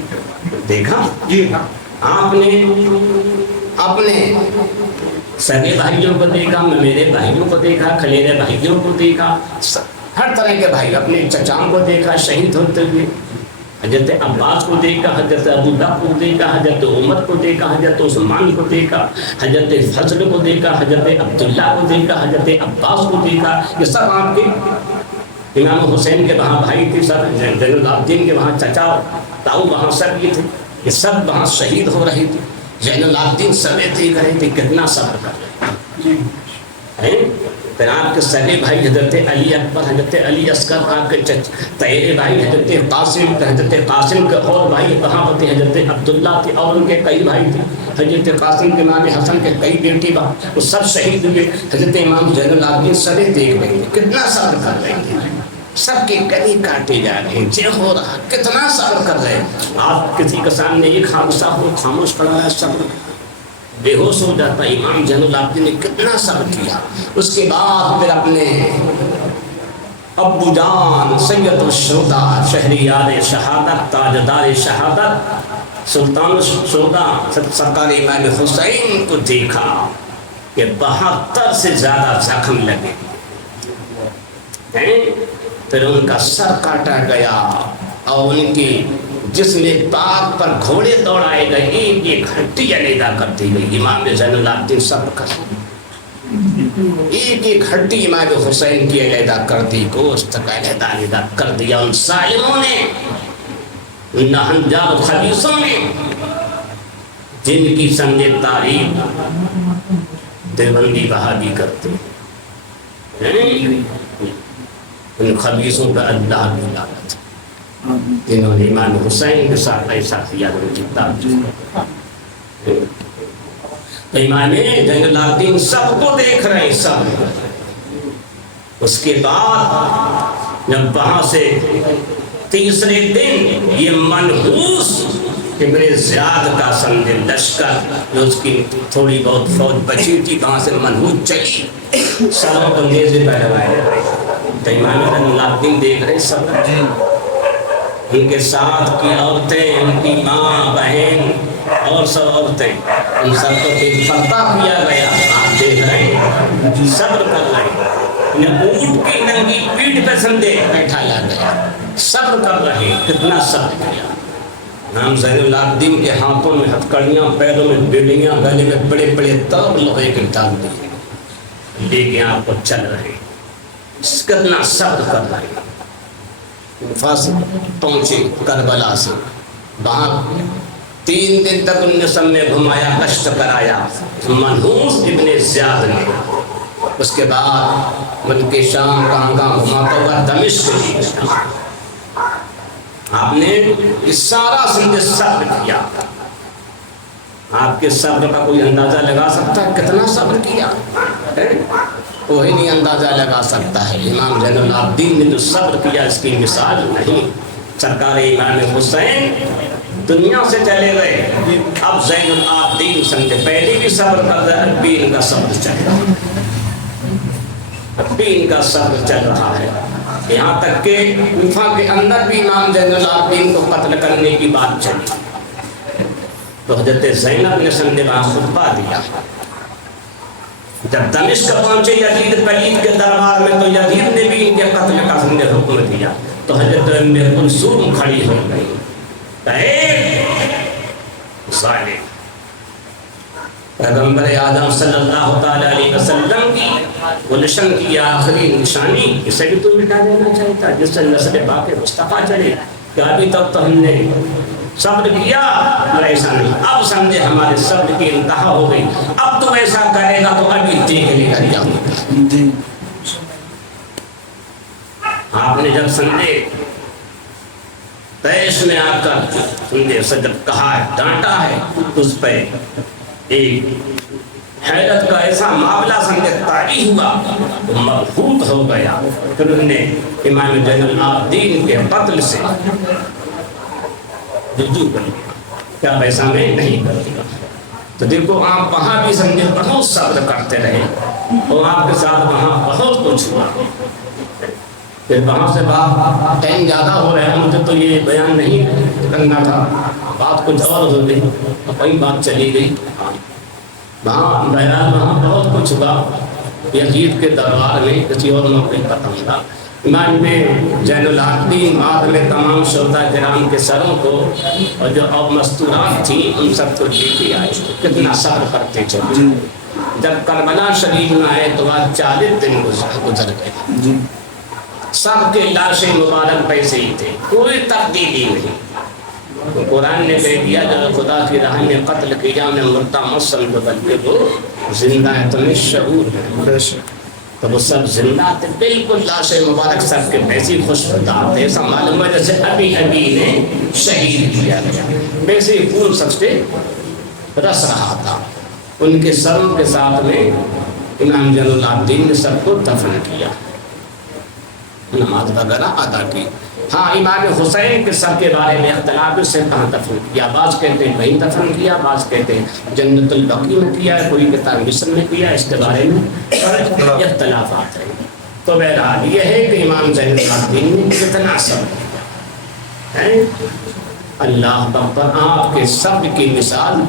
دیکھا آپ نے اپنے سگے بھائیوں کو دیکھا میرے بھائیوں کو دیکھا خلیرے بھائیوں کو دیکھا ہر طرح کے بھائی اپنے چچاؤں کو دیکھا شہید ہوتے ہوئے حضرت عباس کو دیکھا حضرت ابو بکر کو دیکھا حضرت عمر کو دیکھا حضرت عثمان کو دیکھا حضرت فضل کو دیکھا حضرت عبداللہ کو دیکھا حضرت عباس کو دیکھا یہ سب آپ کے امام حسین کے وہاں بھائی تھے سب زین العابدین کے وہاں چچا تاؤ وہاں سب یہ تھے یہ سب وہاں شہید ہو رہے تھے زین العابدین سب دیکھ رہے تھے کتنا صبر کر رہے ہیں پھر آپ کے سگے بھائی حضرت علی اکبر حضرت علی اصغر آپ کے تیرے بھائی حضرت قاسم کے اور بھائی وہاں ہوتے حضرت عبداللہ تھے اور ان کے کئی بھائی تھے حضرت قاسم کے امام حسن کے کئی بیٹی وہ سب شہید ہوئے حضرت امام زین العابدین سبے دیکھ رہے تھے کتنا صبر کر رہے تھے سب کے گلے کاٹے جا رہے ہیں جے ہو رہا کتنا صبر کر رہے ہیں آپ کسی کے سامنے ایک حادثہ ہو خاموش پڑا ہے صبر بے ہوش ہو جاتا امام زین العابدین نے کتنا صبر کیا اس کے بعد پھر اپنے ابو جان سید الشہداء شہریار شہادت تاجدار شہادت سلطان شودا سرکار امام حسین کو دیکھا کہ 72 سے زیادہ زخم لگے ہیں، پھر ان کا سر کاٹا گیا اور ان کی جسم پاک پر گھوڑے دوڑائے گئے، ایک ایک ہڈی علیحدہ کر دی گئی۔ امام زین العابدین صبر کر، ایک ایک ہڈی امام حسین کی علیحدہ کر دی، گوشت کا علیحدہ کر دیا۔ ان ظالموں نے، ان ناہنجار خبیثوں نے، جن کی سنگ تاریخ دیوبندی وہابی کرتے ہیں، ان خبیثوں کا اللہ کی لعنت، جنہوں نے امام حسین کے ساتھ ایسا کیا ان کی تعریف۔ امام زین العابدین سب کو دیکھ رہے ہیں، سب۔ اس کے بعد جب وہاں سے تیسرے دن یہ منحوس ابن زیاد کا سمجھے لشکر، جو اس کی تھوڑی بہت فوج بچی تھی، وہاں سے منحوس چلی، سروں کو نیزے پہ لگائے رہے۔ تو امام زین العابدین دیکھ رہے سب، ان کے ساتھ کی عورتیں، ان کی ماں بہن اور سب عورتیں، ان سب کو فرتا کیا گیا۔ آپ دیکھ رہے ہیں، صبر کر رہے ہیں، انہیں اونٹ کی ننگی پیٹھ پہ سمجھے بیٹھا لا گیا، صبر کر رہے ہیں، کتنا صبر کیا۔ امام زین العابدین کے ہاتھوں میں ہتھکڑیاں، پیروں میں بیڑیاں، گلے میں بڑے بڑے تاج لوہے کے ڈال دیے، لے کے آپ کو چل رہے ہیں، کتنا صبر کر رہے ہیں۔ فاصل پہنچے کربلا سے، وہاں 3 دن تک ان نے سب نے گھمایا، کشت کرایا منحوس ابن زیاد نے۔ اس کے بعد ملک شام کہاں کہاں گھماتا ہوا دمشق کی، آپ نے یہ سارا سمجھے صبر کیا۔ آپ کے صبر کا کوئی اندازہ لگا سکتا ہے کتنا صبر کیا؟ کوئی نہیں اندازہ لگا سکتا ہے۔ امام زین العابدین نے جو صبر کیا اس کی مثال نہیں۔ سرکار امام حسین دنیا سے چلے گئے، اب زین العابدین سمجھے پہلے بھی صبر کر رہے، اب بھی ان کا صبر چل رہا ہے، اب بھی ان کا صبر چل رہا ہے۔ یہاں تک کہ کوفہ کے اندر بھی امام زین العابدین کو قتل کرنے کی بات چلی، تو حضرت زینب نے سمجھے وہاں خطبہ دیا۔ جب دمشق پہنچے یزید پلید کے دربار میں، تو یزید نے بھی ان کے قتل کا سمجھے حکم دیا، تو حضرت ام کلثوم کھڑی ہو گئی، ظالم پیغمبر اعظم صلی اللہ تعالی علیہ وسلم کی گلشن کی آخری نشانی، اسے بھی تو مٹا دینا چاہتا، جس سے نسل باق مصطفیٰ چلے، کہ ابھی تک تو ہم نے صبر کیا اور ایسا نہیں، اب سمجھے ہمارے صبر کی انتہا ہو گئی، اب تو ایسا کرے گا تو ابھی دیکھ لے کر جاؤں۔ آپ نے جب سمجھے تیش میں آ کر سمجھے اسے جب کہا ہے، ڈانٹا ہے، اس پہ ایک حیرت کا ایسا معاملہ سمجھے طاری ہوا، تو مبہوت ہو گیا۔ پھر انہوں نے امام زین العابدین کے قتل سے رجوع کر لیا، کیا ویسا میں نہیں کر دیا۔ تو دیکھو آپ وہاں بھی سمجھے بہت صبر کرتے رہے، اور آپ کے ساتھ وہاں بہت کچھ ہوا۔ پھر وہاں سے بات ٹائم زیادہ ہو رہا ہے، مجھے تو یہ بیان نہیں کرنا تھا، بات کچھ اور ہو گئی، وہی بات چلی گئی۔ وہاں بہرحال وہاں بہت کچھ ہوا، یزید کے دربار میں کسی اور موقع ختم تھا۔ امام زین العابدین بعد میں تمام شہداء کرام کے سروں کو اور جو اب مستورات تھیں ان سب کو لے کے آئے، کتنا صبر کرتے چلے۔ جب کربلا شریف میں آئے تو بعد 40 دن گزر گئے، سب کے لاشیں مبارک پیسے ہی تھے، کوئی تبدیلی نہیں۔ قرآن نے کہہ دیا جب خدا کی راہ میں قتل کیا میں مردہ مت سمجھو بلکہ وہ زندہ ہے، تمہیں شعور ہے، تو وہ سب زندہ تھے، بالکل لاشیں مبارک سب کے ویسے خوشبودار تھے، ایسا معلوم ہے جیسے ابھی نے شہید کیا گیا، ویسے ہی خون سب سے رس رہا تھا۔ ان کے سروں کے ساتھ میں امام زین العابدین نے سب کو دفن کیا، نماز وغیرہ ادا کی۔ ہاں امام حسین کے سر کے بارے میں اختلاف سے کہاں دفن کیا، بعض کہتے ہیں وہیں دفن کیا، بعض کہتے ہیں جنت البقیع میں کیا، کوئی کہتا ہے مصر میں کیا، اس کے بارے میں اختلافات ہیں۔ تو بہرحال یہ ہے کہ امام زین العابدین نے کتنا صبر کیا ہے۔ اللہ پر آپ کے صبر کی مثال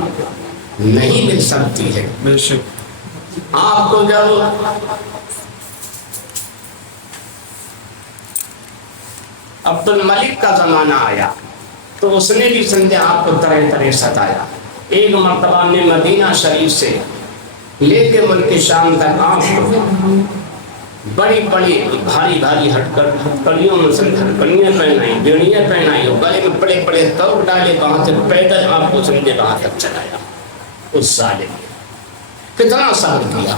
نہیں مل سکتی ہے۔ بے شک آپ کو جب عبد الملک کا زمانہ آیا تو اس نے بھی سمجھے آپ کو طرح طرح ستایا۔ ایک مرتبہ نے مدینہ شریف سے لے کے ملک شام تک آپ کو بڑی بڑی بھاری بھاری ہتکڑیوں میں سے ہتکڑیاں پہنائی، بیڑیاں پہنائی، اور گلے میں بڑے بڑے توق ڈالے، وہاں سے پیدل آپ کو سمجھے وہاں تک چلایا۔ اس ظالم نے کتنا صبر کیا،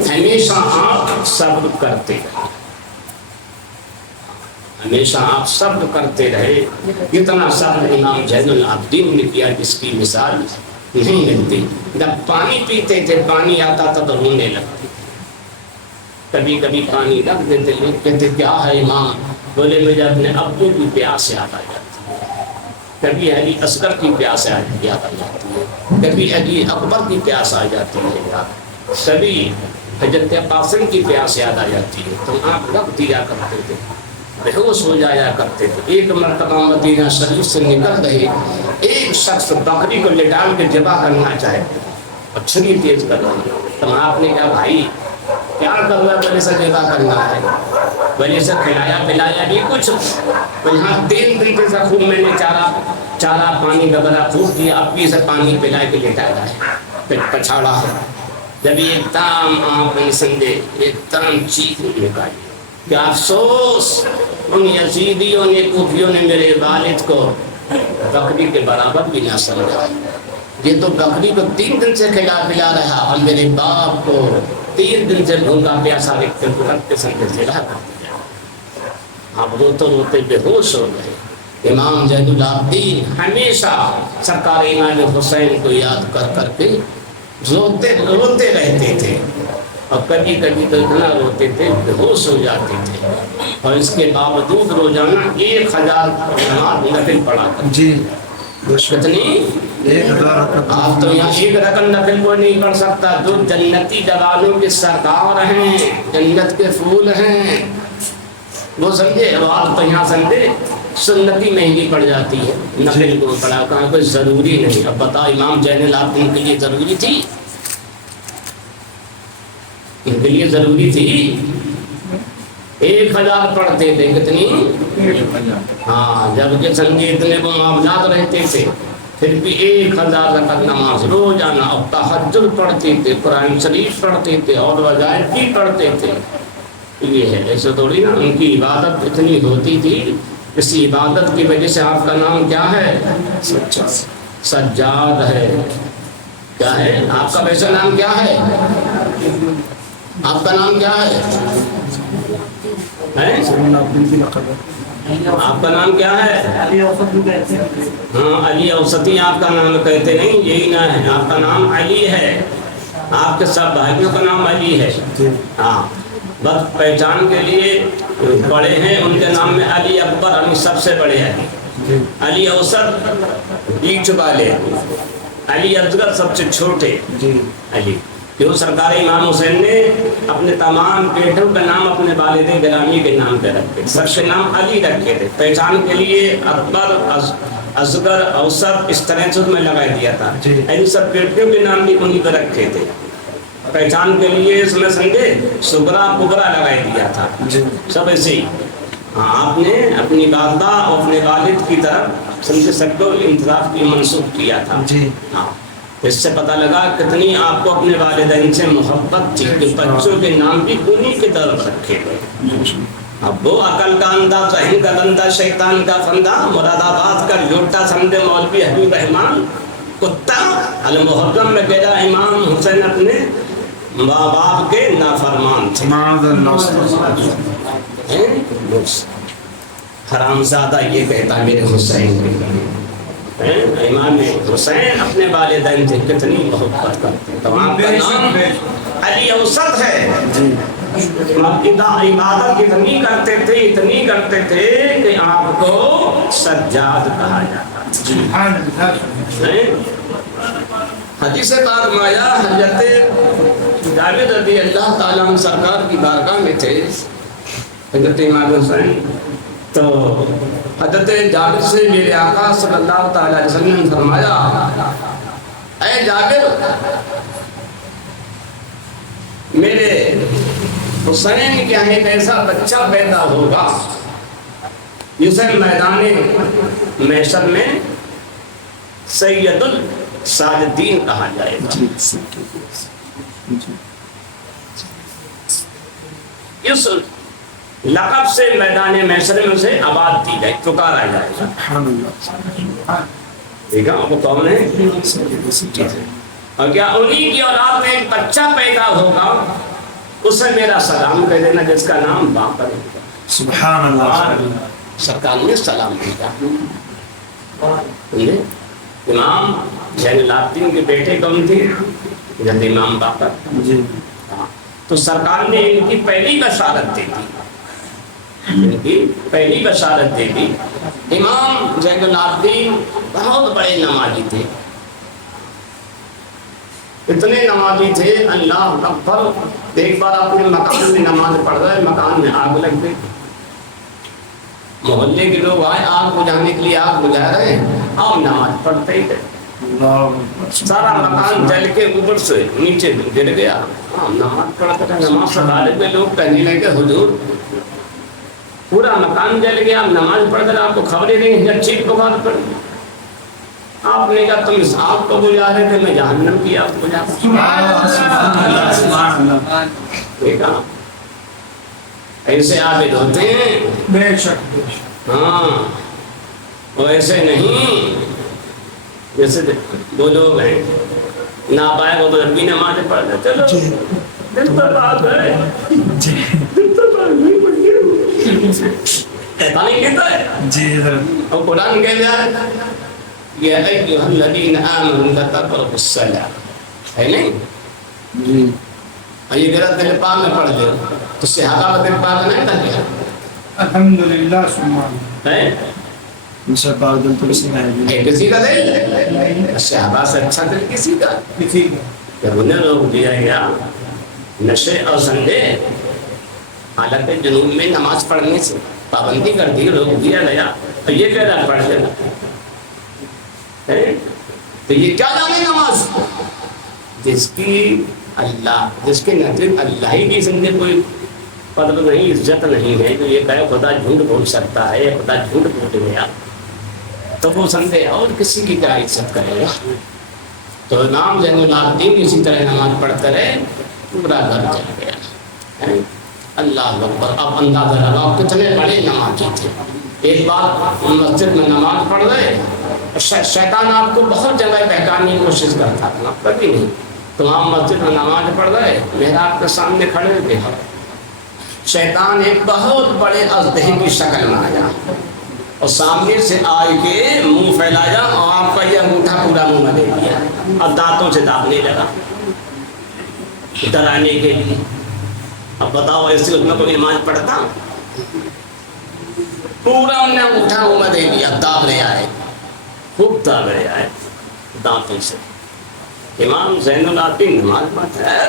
ہمیشہ آپ صبر کرتے رہے، ہمیشہ آپ صبر کرتے رہے۔ کتنا صبر امام زین العابدین نے کیا جس کی مثال نہیں ملتی۔ جب پانی پیتے تھے پانی آتا تھا تو رونے لگتے، کبھی کبھی پانی رکھ دیتے، لوگ کہتے کیا ہے امام؟ بولے مجھے اپنے ابو کی پیاس یاد آ جاتی ہے، کبھی علی اصغر کی پیاس یاد آ جاتی ہے، کبھی علی اکبر کی پیاس آ جاتی ہے، کبھی حضرت قاسم کی پیاس یاد آ جاتی ہے، تو آپ رکھ دیا کرتے تھے، بے ہوش ہو جایا کرتے تھے۔ ایک مرتبہ مدینہ شریف سے نکل رہے، ایک شخص بکری کو لٹال کے ذبح کرنا چاہے اور چھری تیز کر رہی، تو آپ نے کہا بھائی کیا کر رہا ہے؟ بولے سے ذبح کرنا ہے، بولے سے کھلایا پلایا بھی کچھ، یہاں 3 طریقے سے خوب میں نے چارہ پانی وغیرہ پھوٹ دیا، اب بھی سے پانی پلا کے لٹایا ہے، پھر پچھاڑا ہے۔ جب ایک دم آپ نے سمجھے ایک دم چیخ نکالی کہ افسوس ان یزیدیوں نے کوفیوں نے میرے والد کو بکری کے برابر بھی نہ سمجھا، یہ تو بکری کو 3 دن سے کھلا پلا رہا اور میرے باپ کو 3 دن سے بھوکا پیاسا رکھتے سمجھے سے رہا کر دیا۔ آپ روتے روتے بے ہوش ہو گئے۔ امام زین العابدین ہمیشہ سرکار امام حسین کو یاد کر کر کے روتے رہتے تھے، اور کبھی کبھی تو اتنا روتے تھے بے ہوش ہو جاتے تھے، اور اس کے باوجود روزانہ 1000 نماز نفل پڑھا کرتے۔ جی بے شک کتنی؟ 1000 آپ تو یہاں ایک رقم نفل کو نہیں پڑھ سکتا، جو جنتی جوانوں کے سردار ہیں، جنت کے پھول ہیں، وہ سمجھے، آپ تو یہاں سمجھے سنتی مہنگی پڑ جاتی ہے، نفل کو پڑھا کہاں کوئی ضروری نہیں۔ اب بتاؤ امام زین العابدین کے لیے ضروری تھی؟ ان کے لیے ضروری تھی؟ 1000 پڑھتے تھے، کتنی؟ ہاں، جب کہ سنگے اتنے وہ معاملات رہتے تھے پھر بھی 1000 رکعت نماز روزانہ، اور تہجد پڑھتے تھے، قرآن شریف پڑھتے تھے، اور وظائف بھی پڑھتے تھے۔ یہ ہے، ایسے تھوڑی نا ان کی عبادت اتنی ہوتی تھی۔ اس عبادت کی وجہ سے آپ کا نام کیا ہے؟ سجاد ہے۔ کیا ہے آپ کا ویسا نام؟ کیا ہے آپ کا نام؟ کیا ہے آپ کا نام؟ کیا ہے؟ ہاں علی اوسطی آپ کا نام کہتے نہیں، یہی نہ ہے، آپ کا نام علی ہے، آپ کے سب بھائیوں کا نام علی ہے۔ ہاں، بس پہچان کے لیے بڑے ہیں ان کے نام میں علی اکبر، علی سب سے بڑے علی، علی اوسط بیچ والے، علی اصغر سب سے چھوٹے علی، کیوں سرکار امام حسین نے اپنے تمام بیٹوں کا نام اپنے والد گرامی کے نام پہ رکھے، سب کے نام علی رکھے تھے، پہچان کے لیے اکبر اصغر اوسط اس طرح سے میں لگا دیا تھا، ایسے سب بیٹوں کے نام بھی انہی پہ رکھے تھے، پہچان کے لیے اس میں سمجھے صغرا کبرا لگا دیا تھا، سب ایسے ہی۔ ہاں، آپ نے اپنی والدہ اور اپنے والد کی طرف سمجھے سب کو انتخاب کی منسوخ کیا تھا۔ ہاں، اس سے پتہ لگا کتنی آپ کو اپنے والدین سے محبت تھی کہ بچوں کے نام بھی انہی کی طرف رکھے گئے۔ اب وہ عقل کا اندھا، ذہن کا بندہ، شیطان کا فندہ، مراد آباد کا جھوٹا سمجھے مولوی حبیب رحمان کتا المحرم میں گیا امام حسین اپنے ماں باپ کے نافرمان تھے۔ حرام زادہ یہ کہتا میرے حسین کے، امام حسین اپنے والدین سے کتنی محبت کرتے، تو آپ کا نام علی اوسط ہے۔ عبادت اتنی کرتے تھے کہ آپ کو سجاد کہا جاتا۔ حدیث پاک میں آیا، حضرت جابر رضی اللہ تعالیٰ عنہ سرکار کی بارگاہ میں تھے، حضرت امام حسین تو حضرت جابر سے میرے آقا صلی اللہ تعالی علیہ وسلم نے فرمایا اے جابر میرے حسین کیا ایک ایسا بچہ پیدا ہوگا جسے میدان محشر میں سید الساجدین کہا جائے گا. اس لقب سے میدان محشر میں اسے آباد کی جائے پکارا جائے گا. سبحان اللہ. ٹھیک ہے وہ کون ہے اور کیا انہی کی اولاد میں ایک بچہ پیدا ہوگا اسے میرا سلام کہہ دینا جس کا نام باقر ہوگا. سبحان اللہ. سرکار نے سلام بھیجا. امام زین العابدین کے بیٹے کون تھے؟ حضرت امام باقر. جی تو سرکار نے ان کی پہلی بشارت دے دی. ان کی پہلی بشارت دے دی. امام زین العابدین بہت بڑے نمازی تھے. اتنے نمازی تھے اللہ اکبر. ایک بار اپنے مکان میں نماز پڑھ رہے مکان میں آگ لگ گئی. محلے کے لوگ آئے آگ بجھانے کے لیے آگ بجھا رہے ہیں اور نماز پڑھتے ہی تھے. سارا مکان جل کے اوپر سے نیچے گر گیا. نماز پڑھتے تھے نماز پڑھنے میں لوگ کہنے لگے حضور پورا مکان جل گیا نماز پڑھ کر آپ کو خبریں نہیں جب چیخ پکار پڑ. آپ نے کہا تم اس آگ کو بجھا رہے تھے میں جہنم کی آگ بجھا رہا. دیکھا ایسے عابد ہوتے ہیں. بے شک ہاں وہ ایسے نہیں جیسے دو لوگ ہیں نابالغ وہ تو ابھی نماز پڑھ رہے چلو دل پر بات ہے دل پر بات نہیں پڑھی ایسا نہیں کہتا ہے. جی اور قرآن کہتا ہے یا ایھا الذین آمنوا لا تقربوا الصلاۃ ہے نہیں. جی اور یہ غلط دل پاک میں پڑھ دے تو صحابہ دل پاک نہیں تھا کیا الحمدللہ سبحان ہے مجھے پاک دل تو کسی نہیں ہے. کسی کا دل صحابہ سے اچھا دل کسی کا. کسی کا جب انہیں روک دیا گیا نشے اور سنڈے حالت جنوب میں نماز پڑھنے سے پابندی کر دی روک دیا گیا تو یہ کہہ رہا پڑھ لینا تو یہ کیا جانے نماز جس کی اللہ جس کے نزدیک اللہ ہی کی زندگی کوئی قدر نہیں عزت نہیں ہے تو یہ کہے خدا جھوٹ بول سکتا ہے خدا جھوٹ بول گیا تو وہ سمجھے اور کسی کی کیا عزت کرے گا. تو امام زین العابدین اسی طرح نماز پڑھتے رہے پورا گھر چل گیا. اللہ اکبر. اب اندازہ لگاؤ کتنے بڑے نمازی تھے. ایک بار مسجد میں نماز پڑھ رہے شیطان آپ کو بہت جگہ بہکانے کی کوشش کرتا تھا کبھی نہیں. تو آپ مسجد میں نماز پڑھ رہے محراب کے سامنے کھڑے ہوئے شیطان ایک بہت بڑے اژدہے کی شکل میں آیا اور سامنے سے آئے کے منہ پھیلایا اور آپ کا یہ انگوٹھا پورا منہ میں دے دیا اور دانتوں سے دابنے لگا ڈرانے کے لیے. اب بتاؤ ایسے اس میں کوئی نماز پڑھتا پورا انہیں انگوٹھا منہ میں دے دیا داب رہے آئے خوب داب رہے آئے دانتوں سے. امام زین العابدین نماز پڑھتا ہے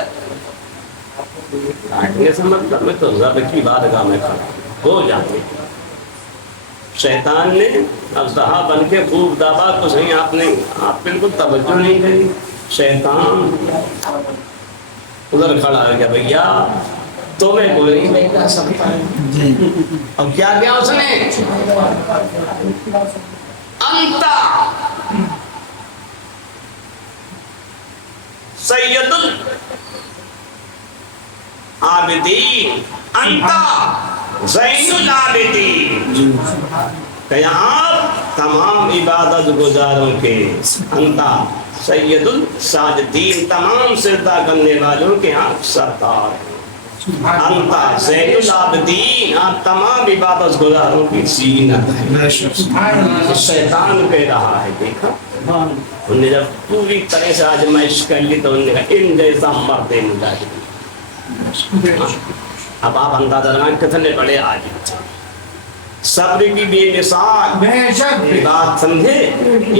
کاٹنے سے مطلب میں تو رب کی بارگاہ میں کھڑا ہو جاتے. شیطان نے اژدہا بن کے خوب دابا تو صحیح آپ بالکل توجہ نہیں کری. شیطان ادھر کھڑا ہو گیا بھیا تمہیں کوئی نہیں بیٹھا سکتا ہے. اب کیا کیا اس نے انتا سید العابدین انتا زین العابدین کہ آپ تمام عبادت گزاروں کے انتا سید الساجدین تمام سجدہ کرنے والوں کے آپ سردار انتا زین العابدین آپ تمام عبادت گزاروں کی زینت ہے. شیطان کہہ رہا ہے دیکھا انہوں نے جب پوری طرح سے آزمائش کر لی تو انہوں نے کہا ان جیسا مرد مجاہد. اب آپ اندازہ لگائیں کتنے بڑے عاجز تھے. صبر بھی بے مثال بات سمجھے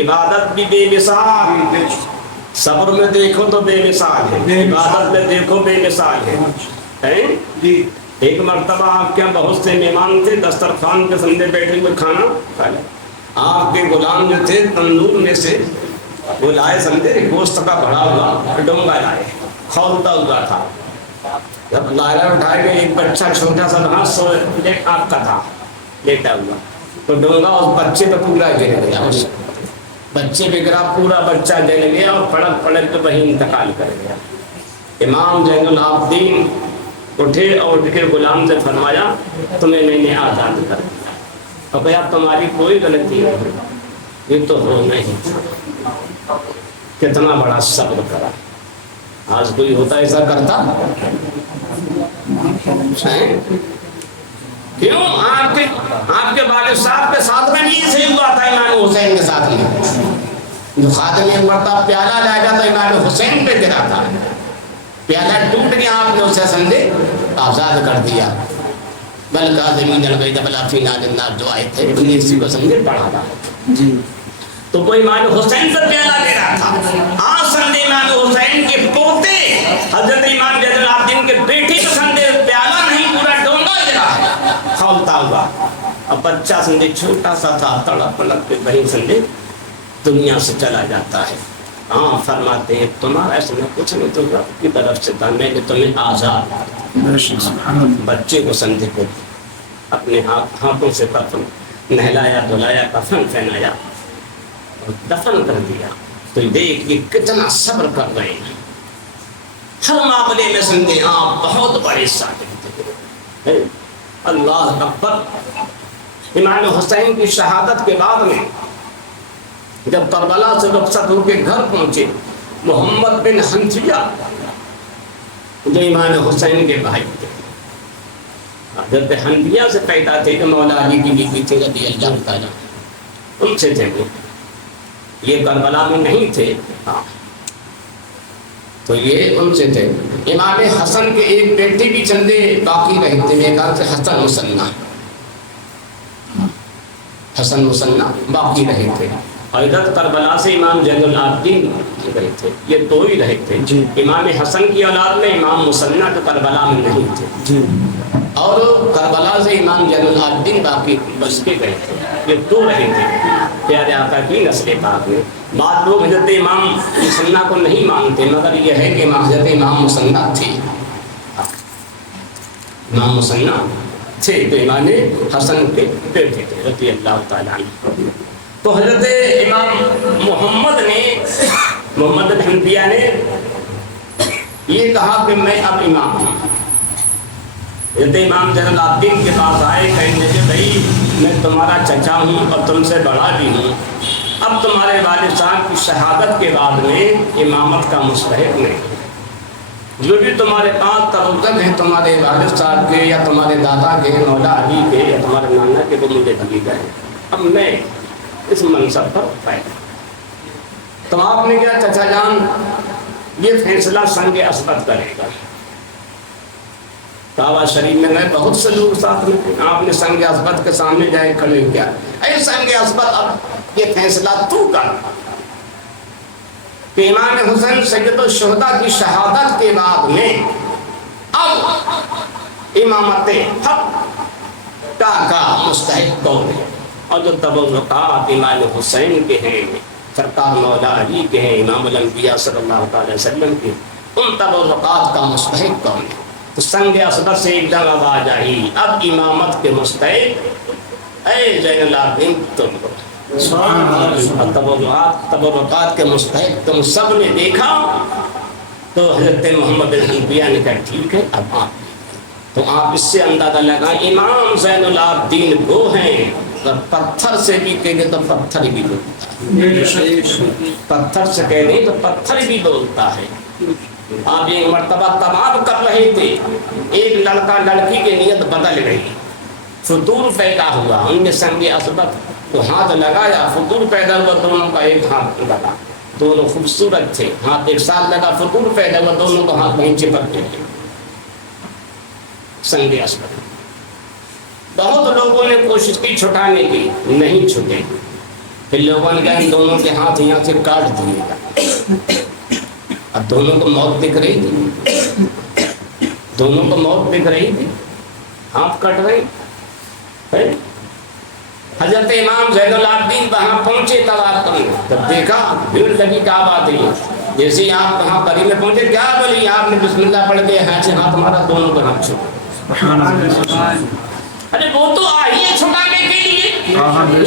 عبادت بھی بے مثال. صبر میں دیکھو تو بے مثال ہے عبادت میں دیکھو بے مثال ہے. ایک مرتبہ آپ کے یہاں بہت سے مہمان تھے، دسترخوان کے سامنے بیٹھے ہوئے کھانا کھا لیا، آپ کے غلام جو تھے تندور میں سے وہ لائے سمجھے گوشت کا بڑا ہوا ڈونگا لائے، کھولتا ہوا تھا، جب لائرہ اٹھائے گئے ایک بچہ چھوٹا سا وہاں سو آپ کا تھا لیٹا ہوا، تو ڈونگا اس بچے پہ پورا گر گیا، اس بچے پہ گرا، پورا بچہ جل گیا اور پڑک پڑک کے وہیں انتقال کر گیا۔ امام زین العابدین اٹھے اور اٹھ کے غلام سے فرمایا تمہیں میں نے آزاد کر دیا، اور کہا تمہاری کوئی غلطی نہیں، یہ تو ہو نہیں، کتنا بڑا صبر کرا۔ آج کوئی ہوتا ایسا کرتا؟ کیوں؟ آپ کے والد صاحب کے ساتھ میں یہ صحیح ہوا تھا، امام حسین کے ساتھ میں جو خادم ایک مرتبہ پیالہ لائے گا تو امام حسین پہ گرا تھا، پیالہ ٹوٹ گیا، آپ نے اسے سمجھے آزاد کر دیا۔ بل کاظمین الغیظ والعافین عن الناس جو آئے تھے انہیں اسی کو سمجھے پڑھا تھا جی، تو کوئی امام حسین سے پیالہ لے رہا تھا، آج سمجھے امام حسین کے پوتے حضرت امام زین العابدین کے بیٹے کو سمجھے پیالہ نہیں پورا ڈونگا گرا ہے کھولتا ہوا، اب بچہ سمجھے چھوٹا سا تھا، تڑپ پڑک کے وہیں سمجھے دنیا سے چلا جاتا ہے۔ ہاں فرماتے ہیں تمہارا ایسا کچھ نہیں، تو رب کی طرف سے تھا، میں نے تمہیں آزاد، بچے کو سمجھے کو اپنے ہاتھوں سے کفن نہلایا دھلایا، کفن پہنایا اور دفن کر دیا۔ تو دیکھ یہ کتنا صبر کر رہے ہیں، ہر معاملے میں سمجھے آپ بہت بڑے صادق تھے۔ اللہ اکبر۔ امام حسین کی شہادت کے بعد میں جب کربلا سے رخصت ہو کے گھر پہنچے، محمد بن حنفیہ جو امام حسین کے بھائی تھے، حضرت حنفیہ سے پیدا تھے جو مولا علی کی بیوی تھی رضی اللہ تعالیٰ، ان سے تھے وہ، یہ کربلا میں نہیں تھے، ہاں تو یہ ان سے تھے۔ امام حسن کے ایک بیٹی بھی چندے باقی رہے تھے، میرے خیال سے حسن مسنہ، حسن مسنہ باقی رہے تھے، اور ادھر کربلا سے امام زین العابدین رہے تھے، یہ دو ہی رہے تھے جی۔ امام حسن کی اولاد میں امام مسنہ جو کربلا میں نہیں تھے جی، اور کربلا سے امام زین العابدین باقی بچ کے گئے تھے، یہ دو رہے تھے پیارے آقا کی نسل پاک میں۔ بعض لوگ حضرت امام مسنہ کو نہیں مانتے، مگر یہ ہے کہ حضرت امام مسنہ تھے، امام مسنہ تھے تو امام حسن کے بیٹے تھے رضی اللہ تعالیٰ عنہ۔ تو حضرت امام محمد بن حنفیہ نے یہ کہا کہ میں اب امام ہوں۔ حضرت امام زین العابدین کے پاس آئے، کہنے کہ بھائی میں تمہارا چچا ہوں اور تم سے بڑا بھی ہوں، اب تمہارے والد صاحب کی شہادت کے بعد میں امامت کا مستحق نہیں، جو بھی تمہارے پاس ترکب ہیں تمہارے والد صاحب کے یا تمہارے دادا کے، مولا علی کے یا تمہارے نانا کے، وہ مجھے دیے گئے، اب میں اس منصب پر فائدہ۔ تو آپ نے کیا چچا جان یہ فیصلہ سنگ اسبت کرے گا، کعبہ شریف میں گئے، بہت سے لوگ ساتھ میں تھے، آپ نے سنگ اسبت کے سامنے جائے کھڑے کیا، اے سنگ اسبت اب یہ فیصلہ تو کر کہ امام حسین سید الشہداء کی شہادت کے بعد میں اب امامت حق کا مستحق کون ہے، اور جو تبرکات امام حسین کے ہیں، سرکار مولا علی کے ہیں، امام الانبیاء صلی اللہ علیہ وسلم کے، ان تبرکات کا مستحق کون ہے۔ تو سنگ اسبت سے ایک دم آواز آئی، اب امامت کے مستحق اے زین العابدین تم کو، تبرکات کے مستحق تم سب نے دیکھا۔ تو حضرت محمد بن حنفیہ نے کہا ٹھیک ہے اب آپ، تو آپ اس سے اندازہ لگائیں امام زین العابدین وہ ہیں، پتھر سے بھی کہیں گے تو پتھر بھی بولتا ہے، پتھر سے کہیں گے تو پتھر بھی بولتا ہے۔ آپ ایک مرتبہ تمام کر رہے تھے، ایک لڑکا لڑکی کی نیت بدل گئی، فتور پیدا ہوا، ان نے سنگ اسبت کو ہاتھ لگایا، فتور پیدا ہوا، دونوں کا ایک ہاتھ لگا، دونوں خوبصورت تھے، ہاتھ ایک ساتھ لگا، فتور پیدا ہوا، دونوں کا ہاتھ وہیں چپک گئے، سنگ اسبت۔ بہت لوگوں نے کوشش کی چھٹانے کی، نہیں چھٹے، پھر لوگوں نے کہا دونوں کے ہاتھ یہاں سے کاٹ دیے گا، اب دونوں کو موت دکھ رہی تھی، دونوں کو موت دکھ رہی تھی، ہاتھ کٹ رہے ہیں۔ حضرت امام زین العابدین وہاں پہنچے طواف کرنے، جب دیکھا بھیڑ لگی کعبہ آتے ہی، جیسے ہی آپ وہاں قریب میں پہنچے کیا بولی آپ نے بسم اللہ پڑھ کے ہاتھ سے ہاتھ مارا، دونوں کا ہاتھ چھوڑا۔ ارے وہ تو آئی ہے چھٹانے کے لیے،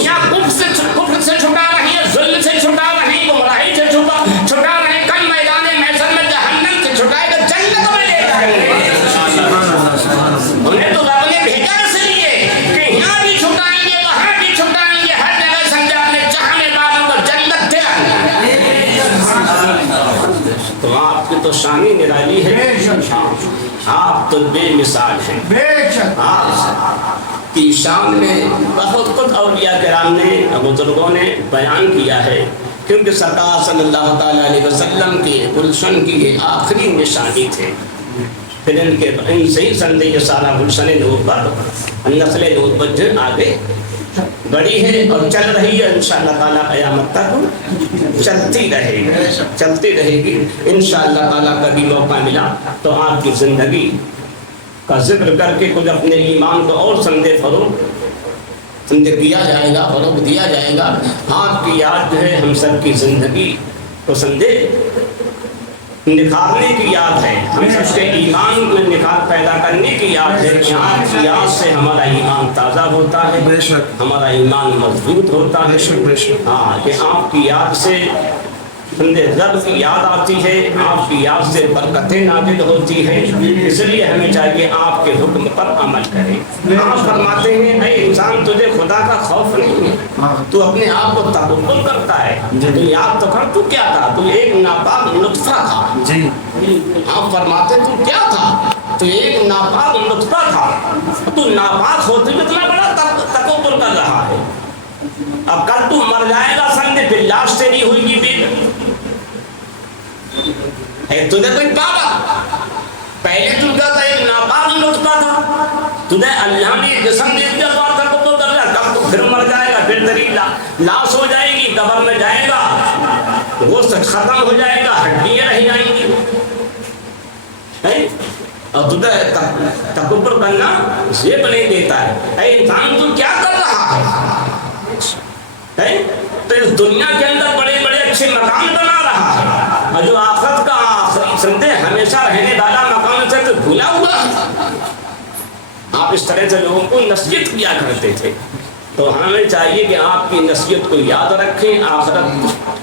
یا کفر سے چھٹا رہی ہے، ظلم سے چھٹا رہی ہے، گمراہی سے چھٹا رہے ہیں، کل میدان محشر میں جہنم سے چھٹائے گا، جنت میں لے جائیں گے۔ انہیں تو رب نے بھیجا اس لیے کہ یہاں بھی چھٹائیں گے، وہاں بھی چھٹائیں گے، ہر جگہ سمجھا اپنے چاہنے والوں کو جنت دلائیں گے۔ تو آپ کی تو شان ہی نرالی ہے، آپ تو بے مثال ہیں، آپ کی شان میں بہت کچھ اولیاء کرام نے بزرگوں نے بیان کیا ہے، کیونکہ سرکار صلی اللہ تعالیٰ علیہ وسلم کی گلشن کی یہ آخری نشانی تھے۔ پھر ان سے ہی سندے یہ سارا گلشن نبوت نسل نبوت جو آگے بڑی ہے اور چل رہی ہے، انشاءاللہ تعالیٰ قیامت تک چلتی رہے گی انشاءاللہ تعالیٰ۔ کبھی موقع ملا تو آپ کی زندگی کا ذکر کر کے کچھ اپنے ایمان کو اور سمجھے کیا جائے گا، فروغ دیا جائے گا۔ آپ کی یاد جو ہے ہم سب کی زندگی کو سمجھے نکھارنے کی یاد ہے، ہم سب کے ایمان میں نکھار پیدا کرنے کی یاد ہے کہ آپ کی یاد سے ہمارا ایمان تازہ ہوتا ہے، ہمارا ایمان مضبوط ہوتا ہے۔ ہاں، کہ آپ کی یاد سے رب کی یاد آتی ہے، آپ کی یاد سے برکتیں نازل ہوتی ہیں، اس لیے ہمیں چاہیے آپ کے حکم پر عمل کریں۔ آپ فرماتے ہیں اے انسان تجھے خدا کا خوف نہیں ہے، تو اپنے آپ کو تکبر کرتا ہے، تو یاد تو کر تو کیا تھا، تو ایک ناپاک نطفہ تھا۔ آپ فرماتے تو کیا تھا، تو ایک ناپاک نطفہ تھا، تو ناپاک ہوتے ہوئے اتنا بڑا تکبر کر رہا ہے۔ اب کل تو مر جائے گا سمجھے، پھر لاش تیری ہوئی گی پھر تجھے کوئی پاگا، پہلے تو کیا تھا ایک ناپاک نطفہ تھا، تجھے اللہ نے جسم دے دیا تو آپ کو کر رہا، کب تو پھر مر جائے گا، پھر تیری لاش ہو جائے گی، قبر میں جائے گا، گوشت ختم ہو جائے گا، ہڈیاں رہ جائیں گی، اور تجھے تکبر کرنا زیب نہیں دیتا ہے۔ اے انسان تو کیا کر رہا ہے، تو اس دنیا کے اندر بڑے بڑے اچھے مقام بنا رہا ہے، اور جو آخرت کا سمجھے ہمیشہ رہنے والا مقام سے تو بھولا ہوا ہے۔ آپ اس طرح سے لوگوں کو نصیحت کیا کرتے تھے، تو ہمیں چاہیے کہ آپ کی نصیحت کو یاد رکھیں، آخرت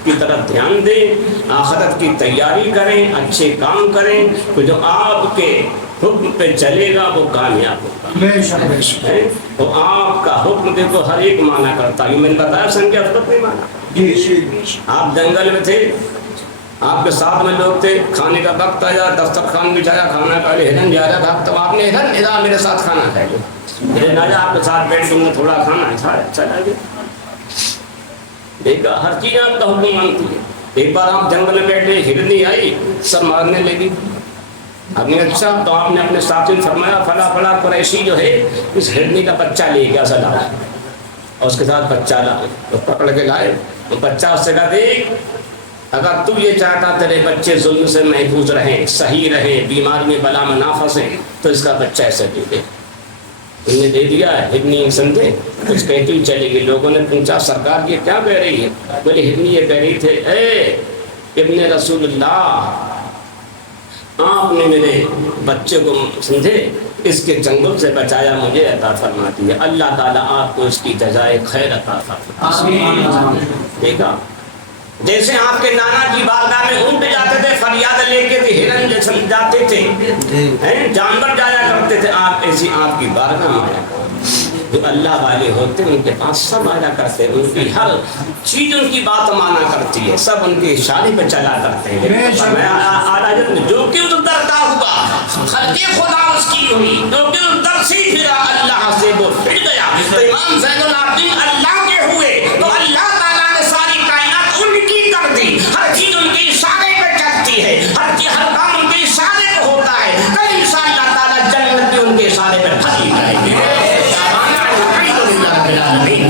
کی طرف دھیان دیں، آخرت کی تیاری کریں، اچھے کام کریں، تو جو آپ کے حکم پہ چلے گا وہ کامیاب ہوگا۔ تو آپ کا حکم دیکھو ہر ایک مانا کرتا ہے، میں نے بتایا سنکھیا حضرت نہیں مانا۔ آپ جنگل میں تھے، آپ کے ساتھ میں لوگ تھے، کھانے کا وقت آیا، دسترخوان بچھایا، کھانا کھا لے، ہرن جا رہا تھا، تو آپ نے ہرن اذا میرے ساتھ کھانا کھائے گا، ہرن آجا آپ کے ساتھ بیٹھ تم نے تھوڑا کھانا کھایا، چلا گیا۔ دیکھا ہر چیز آپ کا حکم مانتی ہے۔ ایک بار آپ جنگل میں بیٹھے، ہرنی آئی سر مارنے لگی، آپ نے اچھا، تو آپ نے اپنے ساتھی نے فرمایا فلاں فلاں قریشی جو ہے اس ہرنی کا بچہ لے گیا سلا، اور اس کے ساتھ بچہ لائے، تو پکڑ کے لائے، تو بچہ اس سے کہا دیکھ اگر تو یہ چاہتا تیرے بچے ظلم سے محفوظ رہیں، صحیح رہیں، بیماری میں بلا میں نہ پھنسیں، تو اس کا بچہ ایسے دے دے۔ انہوں نے دے دیا، ہرنی سمجھے کچھ کہتی ہوئی چلے گئی۔ لوگوں نے پوچھا سرکار یہ کیا کہہ رہی ہے؟ بولے ہرنی یہ کہہ رہی تھے اے ابن رسول اللہ، آپ نے میرے بچے کو سمجھے اس کے چنگل سے بچایا، مجھے عطا فرما دیا، اللہ تعالیٰ آپ کو اس کی جزائے خیر عطا فرما۔ دیکھا جیسے آپ کے نانا کی بارگاہ میں اونٹ جاتے تھے فریاد لے کے، ہرن جاتے تھے، جانور جایا کرتے تھے، آپ ایسی آپ کی بارگاہ میں جو اللہ والے ہوتے ہیں ان کے پاس سب آیا کرتے ہیں، ان کی ہر چیز ان کی بات مانا کرتی ہے، سب ان کے اشارے پہ چلا کرتے ہیں۔ جو کہ اس درتا ہوا خلق خدا اس کی ہوئی، جو کہ اس در سے پھرا اللہ سے وہ پھر گیا، تو امام زین العابدین اللہ کے ہوئے تو اللہ تعالیٰ نے ساری کائنات ان کی کر دی، ہر چیز ان کے اشارے پہ چلتی ہے، ہر کام ان کے اشارے پہ ہوتا ہے، کل انشاءاللہ تعالیٰ جنت بھی ان کے اشارے پہ بھری جائے گی۔ الحمدللہ رب العالمین۔